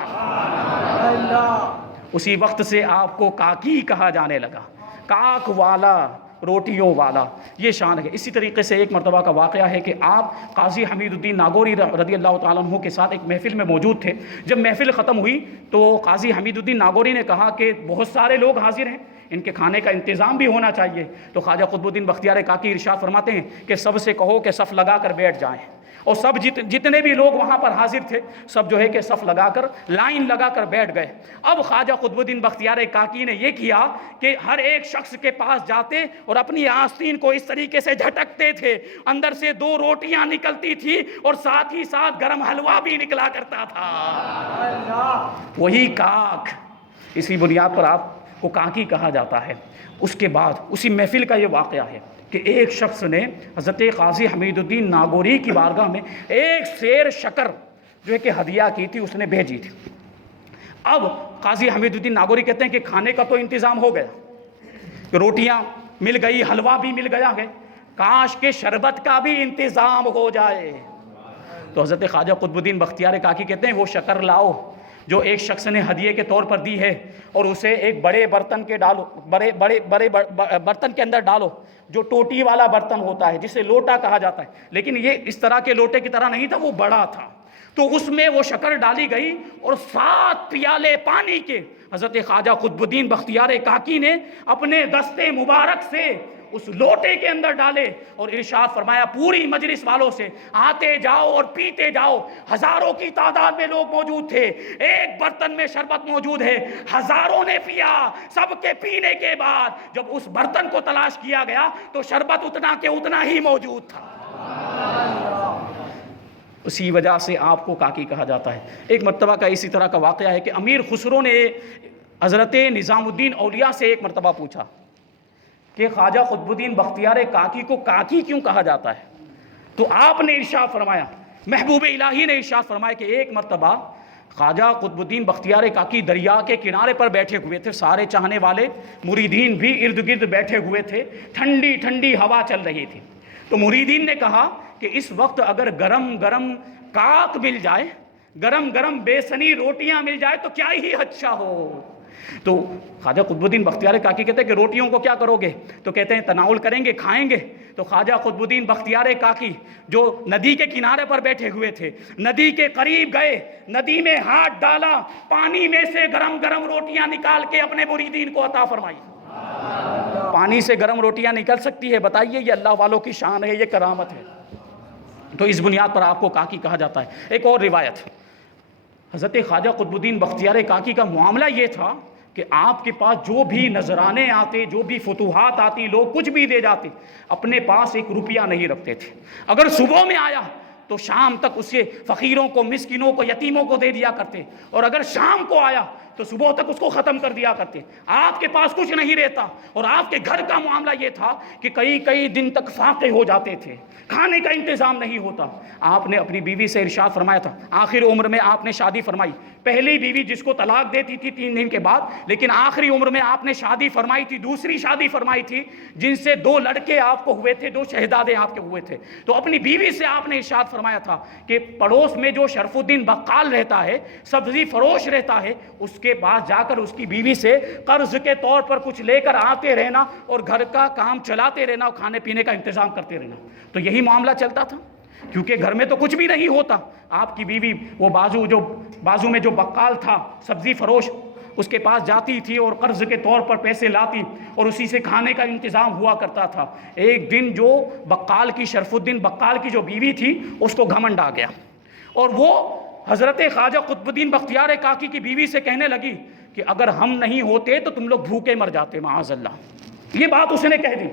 اسی وقت سے آپ کو کاکی کہا جانے لگا، کاک والا، روٹیوں والا، یہ شان ہے۔ اسی طریقے سے ایک مرتبہ کا واقعہ ہے کہ آپ قاضی حمید الدین ناگوری رضی اللہ تعالیٰ عنہ کے ساتھ ایک محفل میں موجود تھے۔ جب محفل ختم ہوئی تو قاضی حمید الدین ناگوری نے کہا کہ بہت سارے لوگ حاضر ہیں، ان کے کھانے کا انتظام بھی ہونا چاہیے۔ تو خواجہ قطب الدین بختیار کاکی ارشاد فرماتے ہیں کہ سب سے کہو کہ صف لگا کر بیٹھ جائیں، اور سب جتنے بھی لوگ وہاں پر حاضر تھے سب جو ہے کہ صف لگا کر، لائن لگا کر بیٹھ گئے۔ اب خواجہ قطب الدین بختیار کاکی نے یہ کیا کہ ہر ایک شخص کے پاس جاتے اور اپنی آستین کو اس طریقے سے جھٹکتے تھے، اندر سے 2 روٹیاں نکلتی تھی اور ساتھ ہی ساتھ گرم حلوہ بھی نکلا کرتا تھا۔ وہی کاک، اسی بنیاد پر آپ کو کاکی کہا جاتا ہے۔ اس کے بعد اسی محفل کا یہ واقعہ ہے کہ ایک شخص نے حضرت قاضی حمید الدین ناگوری کی بارگاہ میں ایک سیر شکر جو ہے کہ ہدیہ کی تھی، اس نے بھیجی تھی۔ اب قاضی حمید الدین ناگوری کہتے ہیں کہ کھانے کا تو انتظام ہو گیا، روٹیاں مل گئی، حلوہ بھی مل گیا ہے، کاش کے شربت کا بھی انتظام ہو جائے۔ تو حضرت خواجہ قطب الدین بختیار کاکی کہتے ہیں وہ شکر لاؤ جو ایک شخص نے ہدیے کے طور پر دی ہے، اور اسے ایک بڑے برتن کے ڈالو، بڑے برتن کے اندر ڈالو، جو ٹوٹی والا برتن ہوتا ہے جسے لوٹا کہا جاتا ہے، لیکن یہ اس طرح کے لوٹے کی طرح نہیں تھا، وہ بڑا تھا۔ تو اس میں وہ شکر ڈالی گئی اور 7 پیالے پانی کے حضرت خواجہ قطب الدین بختیار کاکی نے اپنے دستے مبارک سے اس لوٹے کے اندر ڈالے، اور ارشاد فرمایا پوری مجلس والوں سے آتے جاؤ اور پیتے جاؤ۔ ہزاروں کی تعداد میں لوگ موجود تھے، ایک برتن میں شربت موجود ہے، ہزاروں نے پیا۔ سب کے پینے کے بعد جب اس برتن کو تلاش کیا گیا تو شربت اتنا کہ اتنا ہی موجود تھا۔ اسی وجہ سے آپ کو کاکی کہا جاتا ہے۔ ایک مرتبہ کا اسی طرح کا واقعہ ہے کہ امیر خسرو نے حضرت نظام الدین اولیاء سے ایک مرتبہ پوچھا کہ خواجہ قطب الدین بختیار کاکی کو کاکی کیوں کہا جاتا ہے؟ تو آپ نے ارشاد فرمایا، محبوب الہی نے ارشاد فرمایا کہ ایک مرتبہ خواجہ قطب الدین بختیار کاکی دریا کے کنارے پر بیٹھے ہوئے تھے، سارے چاہنے والے مریدین بھی ارد گرد بیٹھے ہوئے تھے، ٹھنڈی ٹھنڈی ہوا چل رہی تھی۔ تو مریدین نے کہا کہ اس وقت اگر گرم گرم کاک مل جائے، گرم گرم بیسنی روٹیاں مل جائے تو کیا ہی اچھا ہو۔ تو خواجہ قطب الدین بختیار کاکی کہتے ہیں کہ روٹیوں کو کیا کرو گے؟ تو کہتے ہیں تناول کریں گے، کھائیں گے۔ تو خواجہ قطب الدین بختیار کاکی جو ندی کے کنارے پر بیٹھے ہوئے تھے، ندی کے قریب گئے، ندی میں ہاتھ ڈالا، پانی میں سے گرم گرم روٹیاں نکال کے اپنے مریدین کو عطا فرمائی۔ پانی سے گرم روٹیاں نکل سکتی ہے؟ بتائیے، یہ اللہ والوں کی شان ہے، یہ کرامت ہے۔ تو اس بنیاد پر آپ کو کاکی کہا جاتا ہے۔ ایک اور روایت، حضرت خواجہ قطب الدین بختیار کاکی کا معاملہ یہ تھا کہ آپ کے پاس جو بھی نذرانے آتے، جو بھی فتوحات آتی، لوگ کچھ بھی دے جاتے، اپنے پاس 1 روپیہ نہیں رکھتے تھے۔ اگر صبح میں آیا تو شام تک اسے فقیروں کو، مسکینوں کو، یتیموں کو دے دیا کرتے، اور اگر شام کو آیا تو صبح تک اس کو ختم کر دیا کرتے۔ آپ کے پاس کچھ نہیں رہتا، اور آپ کے گھر کا معاملہ یہ تھا کہ کئی دن تک فاقے ہو جاتے تھے، کھانے کا انتظام نہیں ہوتا۔ آپ نے اپنی بیوی سے ارشاد فرمایا تھا، آخر عمر میں آپ نے شادی فرمائی، پہلی بیوی جس کو طلاق دیتی تھی 3 دن کے بعد، لیکن آخری عمر میں آپ نے شادی فرمائی تھی، دوسری شادی فرمائی تھی، جن سے 2 لڑکے آپ کو ہوئے تھے، 2 شہزادے آپ کے ہوئے تھے۔ تو اپنی بیوی سے آپ نے ارشاد فرمایا تھا کہ پڑوس میں جو شرف الدین بقال رہتا ہے، سبزی فروش رہتا ہے، اس کے پاس جا کر اس کی بیوی سے قرض کے طور پر کچھ لے کر آتے رہنا اور گھر کا کام چلاتے رہنا اور کھانے پینے کا انتظام کرتے رہنا۔ تو یہی معاملہ چلتا تھا، کیونکہ گھر میں تو کچھ بھی نہیں ہوتا۔ آپ کی بیوی وہ بازو میں جو بقال تھا، سبزی فروش، اس کے پاس جاتی تھی اور قرض کے طور پر پیسے لاتی اور اسی سے کھانے کا انتظام ہوا کرتا تھا۔ ایک دن جو بقال کی، شرف الدین بقال کی جو بیوی تھی، اس کو گھمنڈ آ گیا اور وہ حضرت خواجہ قطب الدین بختیار کاکی کی بیوی سے کہنے لگی کہ اگر ہم نہیں ہوتے تو تم لوگ بھوکے مر جاتے، معاذ اللہ۔ یہ بات اس نے کہہ دی۔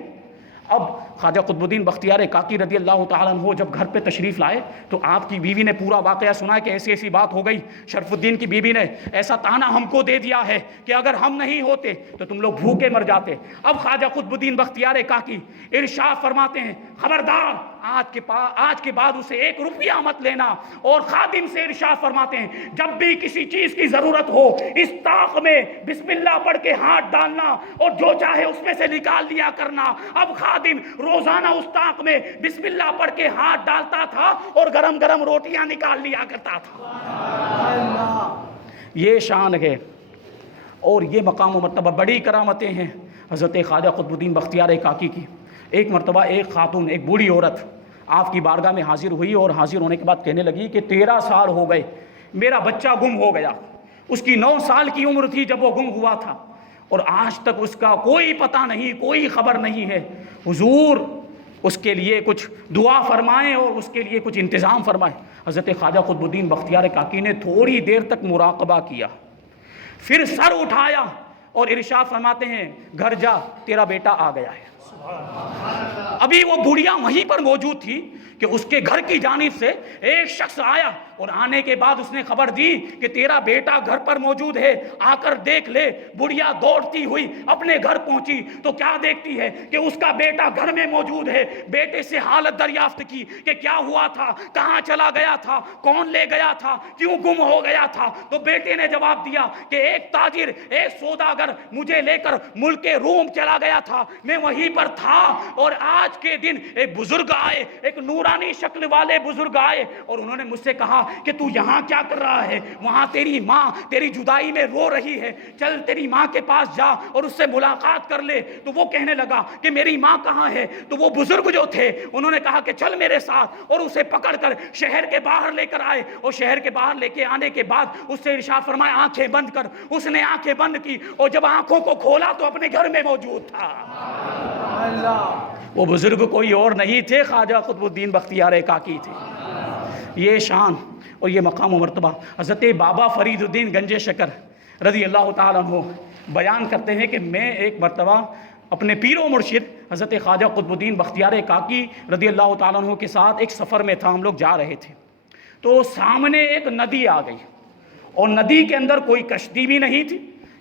اب خواجہ قطب الدین بختیار کاکی رضی اللہ تعالیٰ عنہ جب گھر پہ تشریف لائے تو آپ کی بیوی نے پورا واقعہ سنا کہ ایسی ایسی بات ہو گئی، شرف الدین کی بیوی نے ایسا تانا ہم کو دے دیا ہے کہ اگر ہم نہیں ہوتے تو تم لوگ بھوکے مر جاتے۔ اب خواجہ قطب الدین بختیار کاکی ارشاد فرماتے ہیں، خبردار آج کے بعد اسے 1 روپیہ مت لینا، اور خادم سے ارشاد فرماتے ہیں جب بھی کسی چیز کی ضرورت ہو اس طاق میں بسم اللہ پڑھ کے ہاتھ ڈالنا اور جو چاہے اس میں سے نکال لیا کرنا۔ اب خادم روزانہ اس طاق میں بسم اللہ پڑھ کے ہاتھ ڈالتا تھا اور گرم گرم روٹیاں نکال لیا کرتا تھا۔ یہ شان ہے اور یہ مقام و مرتبہ، بڑی کرامتیں ہیں حضرت خواجہ قطب الدین بختیار کاکی کی۔ ایک مرتبہ ایک خاتون، ایک بوڑھی عورت آپ کی بارگاہ میں حاضر ہوئی اور حاضر ہونے کے بعد کہنے لگی کہ 13 سال ہو گئے میرا بچہ گم ہو گیا۔ اس کی 9 سال کی عمر تھی جب وہ گم ہوا تھا اور آج تک اس کا کوئی پتہ نہیں، کوئی خبر نہیں ہے۔ حضور اس کے لیے کچھ دعا فرمائیں اور اس کے لیے کچھ انتظام فرمائیں۔ حضرت خواجہ قطب الدین بختیار کاکی نے تھوڑی دیر تک مراقبہ کیا، پھر سر اٹھایا اور ارشاد فرماتے ہیں گھر جا، تیرا بیٹا آ گیا ہے۔ ابھی وہ بڑھیا وہیں پر موجود تھی کہ اس کے گھر کی جانب سے ایک شخص آیا اور آنے کے بعد اس نے خبر دی کہ تیرا بیٹا گھر پر موجود ہے، آ کر دیکھ لے۔ بڑھیا دوڑتی ہوئی اپنے گھر پہنچی تو کیا دیکھتی ہے کہ اس کا بیٹا گھر میں موجود ہے۔ بیٹے سے حالت دریافت کی کہ کیا ہوا تھا، کہاں چلا گیا تھا، کون لے گیا تھا، کیوں گم ہو گیا تھا؟ تو بیٹے نے جواب دیا کہ ایک تاجر، ایک سوداگر مجھے لے کر ملک روم چلا گیا تھا، میں وہیں پر تھا اور آج کے دن ایک بزرگ آئے، ایک نورانی شکل والے بزرگ آئے اور انہوں نے مجھ سے کہا کہ تو یہاں کیا کر رہا ہے؟ وہاں تیری ماں تیری جدائی میں رو رہی ہے، چل تیری ماں کے پاس جا اور اس سے ملاقات کر لے۔ تو وہ کہنے لگا کہ میری ماں کہاں ہے؟ تو وہ بزرگ جو تھے انہوں نے کہا کہ چل میرے ساتھ، اور اسے پکڑ کر شہر کے باہر لے کر آئے اور شہر کے باہر لے کے آنے کے بعد اس سے ارشاد فرمایا آنکھیں بند کر۔ اس نے آنکھیں بند کی اور جب آنکھوں کو کھولا تو اپنے گھر میں موجود تھا۔ وہ بزرگ کوئی اور نہیں تھے، خواجہ قطب الدین بختیار کاکی تھے۔ یہ شان اور یہ مقام و مرتبہ حضرت بابا فرید الدین گنج شکر رضی اللہ تعالیٰ عنہ بیان کرتے ہیں کہ میں ایک مرتبہ اپنے پیر و مرشد حضرت خواجہ قطب الدین بختیار کاکی رضی اللہ تعالیٰ عنہ کے ساتھ ایک سفر میں تھا، ہم لوگ جا رہے تھے تو سامنے ایک ندی آ گئی اور ندی کے اندر کوئی کشتی بھی نہیں تھی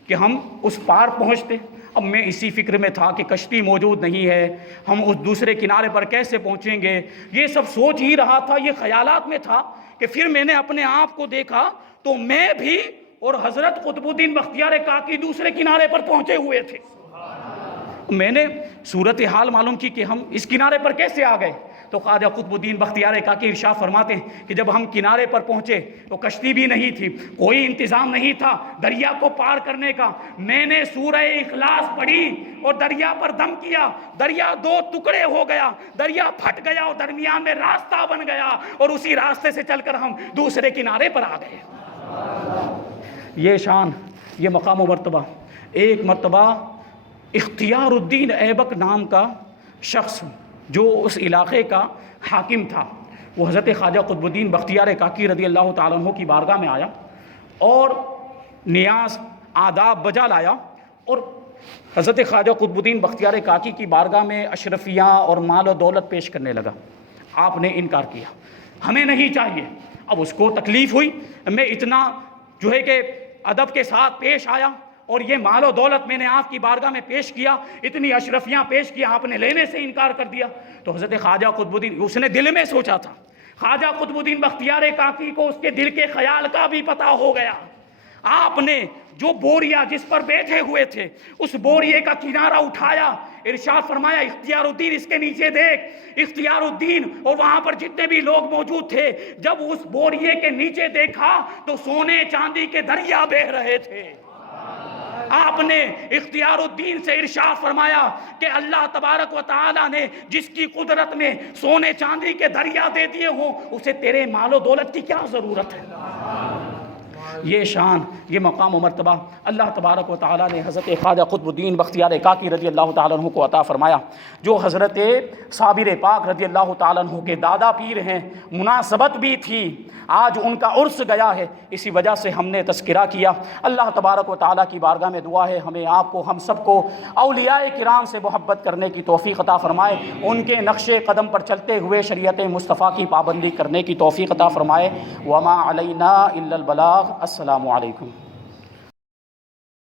کہ ہم اس پار پہنچتے۔ اب میں اسی فکر میں تھا کہ کشتی موجود نہیں ہے، ہم اس دوسرے کنارے پر کیسے پہنچیں گے، یہ سب سوچ ہی رہا تھا، یہ خیالات میں تھا کہ پھر میں نے اپنے آپ کو دیکھا تو میں بھی اور حضرت قطب الدین بختیار کاکی دوسرے کنارے پر پہنچے ہوئے تھے۔ میں نے صورتحال معلوم کی کہ ہم اس کنارے پر کیسے آ گئے تو خواجہ قطب الدین بختیار کاکی ارشاد فرماتے ہیں کہ جب ہم کنارے پر پہنچے تو کشتی بھی نہیں تھی، کوئی انتظام نہیں تھا دریا کو پار کرنے کا۔ میں نے سورہ اخلاص پڑھی اور دریا پر دم کیا، دریا 2 ٹکڑے ہو گیا، دریا پھٹ گیا اور درمیان میں راستہ بن گیا اور اسی راستے سے چل کر ہم دوسرے کنارے پر آ گئے۔ یہ شان، یہ مقام و مرتبہ۔ ایک مرتبہ اختیار الدین ایبک نام کا شخص جو اس علاقے کا حاکم تھا، وہ حضرت خواجہ قطب الدین بختیار کاکی رضی اللہ تعالیٰ عنہ کی بارگاہ میں آیا اور نیاز آداب بجا لایا اور حضرت خواجہ قطب الدین بختیار کاکی کی بارگاہ میں اشرفیاں اور مال و دولت پیش کرنے لگا۔ آپ نے انکار کیا، ہمیں نہیں چاہیے۔ اب اس کو تکلیف ہوئی، میں اتنا جو ہے کہ ادب کے ساتھ پیش آیا اور یہ مال و دولت میں نے آپ کی بارگاہ میں پیش کیا، اتنی اشرفیاں پیش کیا، آپ نے لینے سے انکار کر دیا۔ تو حضرت خواجہ قطب الدین، اس نے دل میں سوچا تھا خواجہ قطب الدین بختیار کاکی کو اس کے دل کے خیال کا بھی پتہ ہو گیا. آپ نے جو بوریا جس پر بیٹھے ہوئے تھے اس بوریے کا کنارہ اٹھایا, ارشاد فرمایا اختیار الدین اس کے نیچے دیکھ. اختیار الدین اور وہاں پر جتنے بھی لوگ موجود تھے جب اس بوریے کے نیچے دیکھا تو سونے چاندی کے دریا بہہ رہے تھے. آپ نے اختیار الدین سے ارشاد فرمایا کہ اللہ تبارک و تعالی نے جس کی قدرت میں سونے چاندی کے دریا دے دیے ہوں اسے تیرے مال و دولت کی کیا ضرورت ہے. یہ شان, یہ مقام و مرتبہ اللہ تبارک و تعالیٰ نے حضرت خواجہ قطب الدین بختیار کاکی رضی اللہ تعالیٰ عنہ کو عطا فرمایا, جو حضرت صابر پاک رضی اللہ تعالیٰ عنہ کے دادا پیر ہیں. مناسبت بھی تھی, آج ان کا عرس گیا ہے, اسی وجہ سے ہم نے تذکرہ کیا. اللہ تبارک و تعالیٰ کی بارگاہ میں دعا ہے ہمیں آپ کو ہم سب کو اولیاء کرام سے محبت کرنے کی توفیق عطا فرمائے, ان کے نقش قدم پر چلتے ہوئے شریعت مصطفیٰ کی پابندی کرنے کی توفیق عطا فرمائے. وما علینا الا البلاغ. السلام علیکم.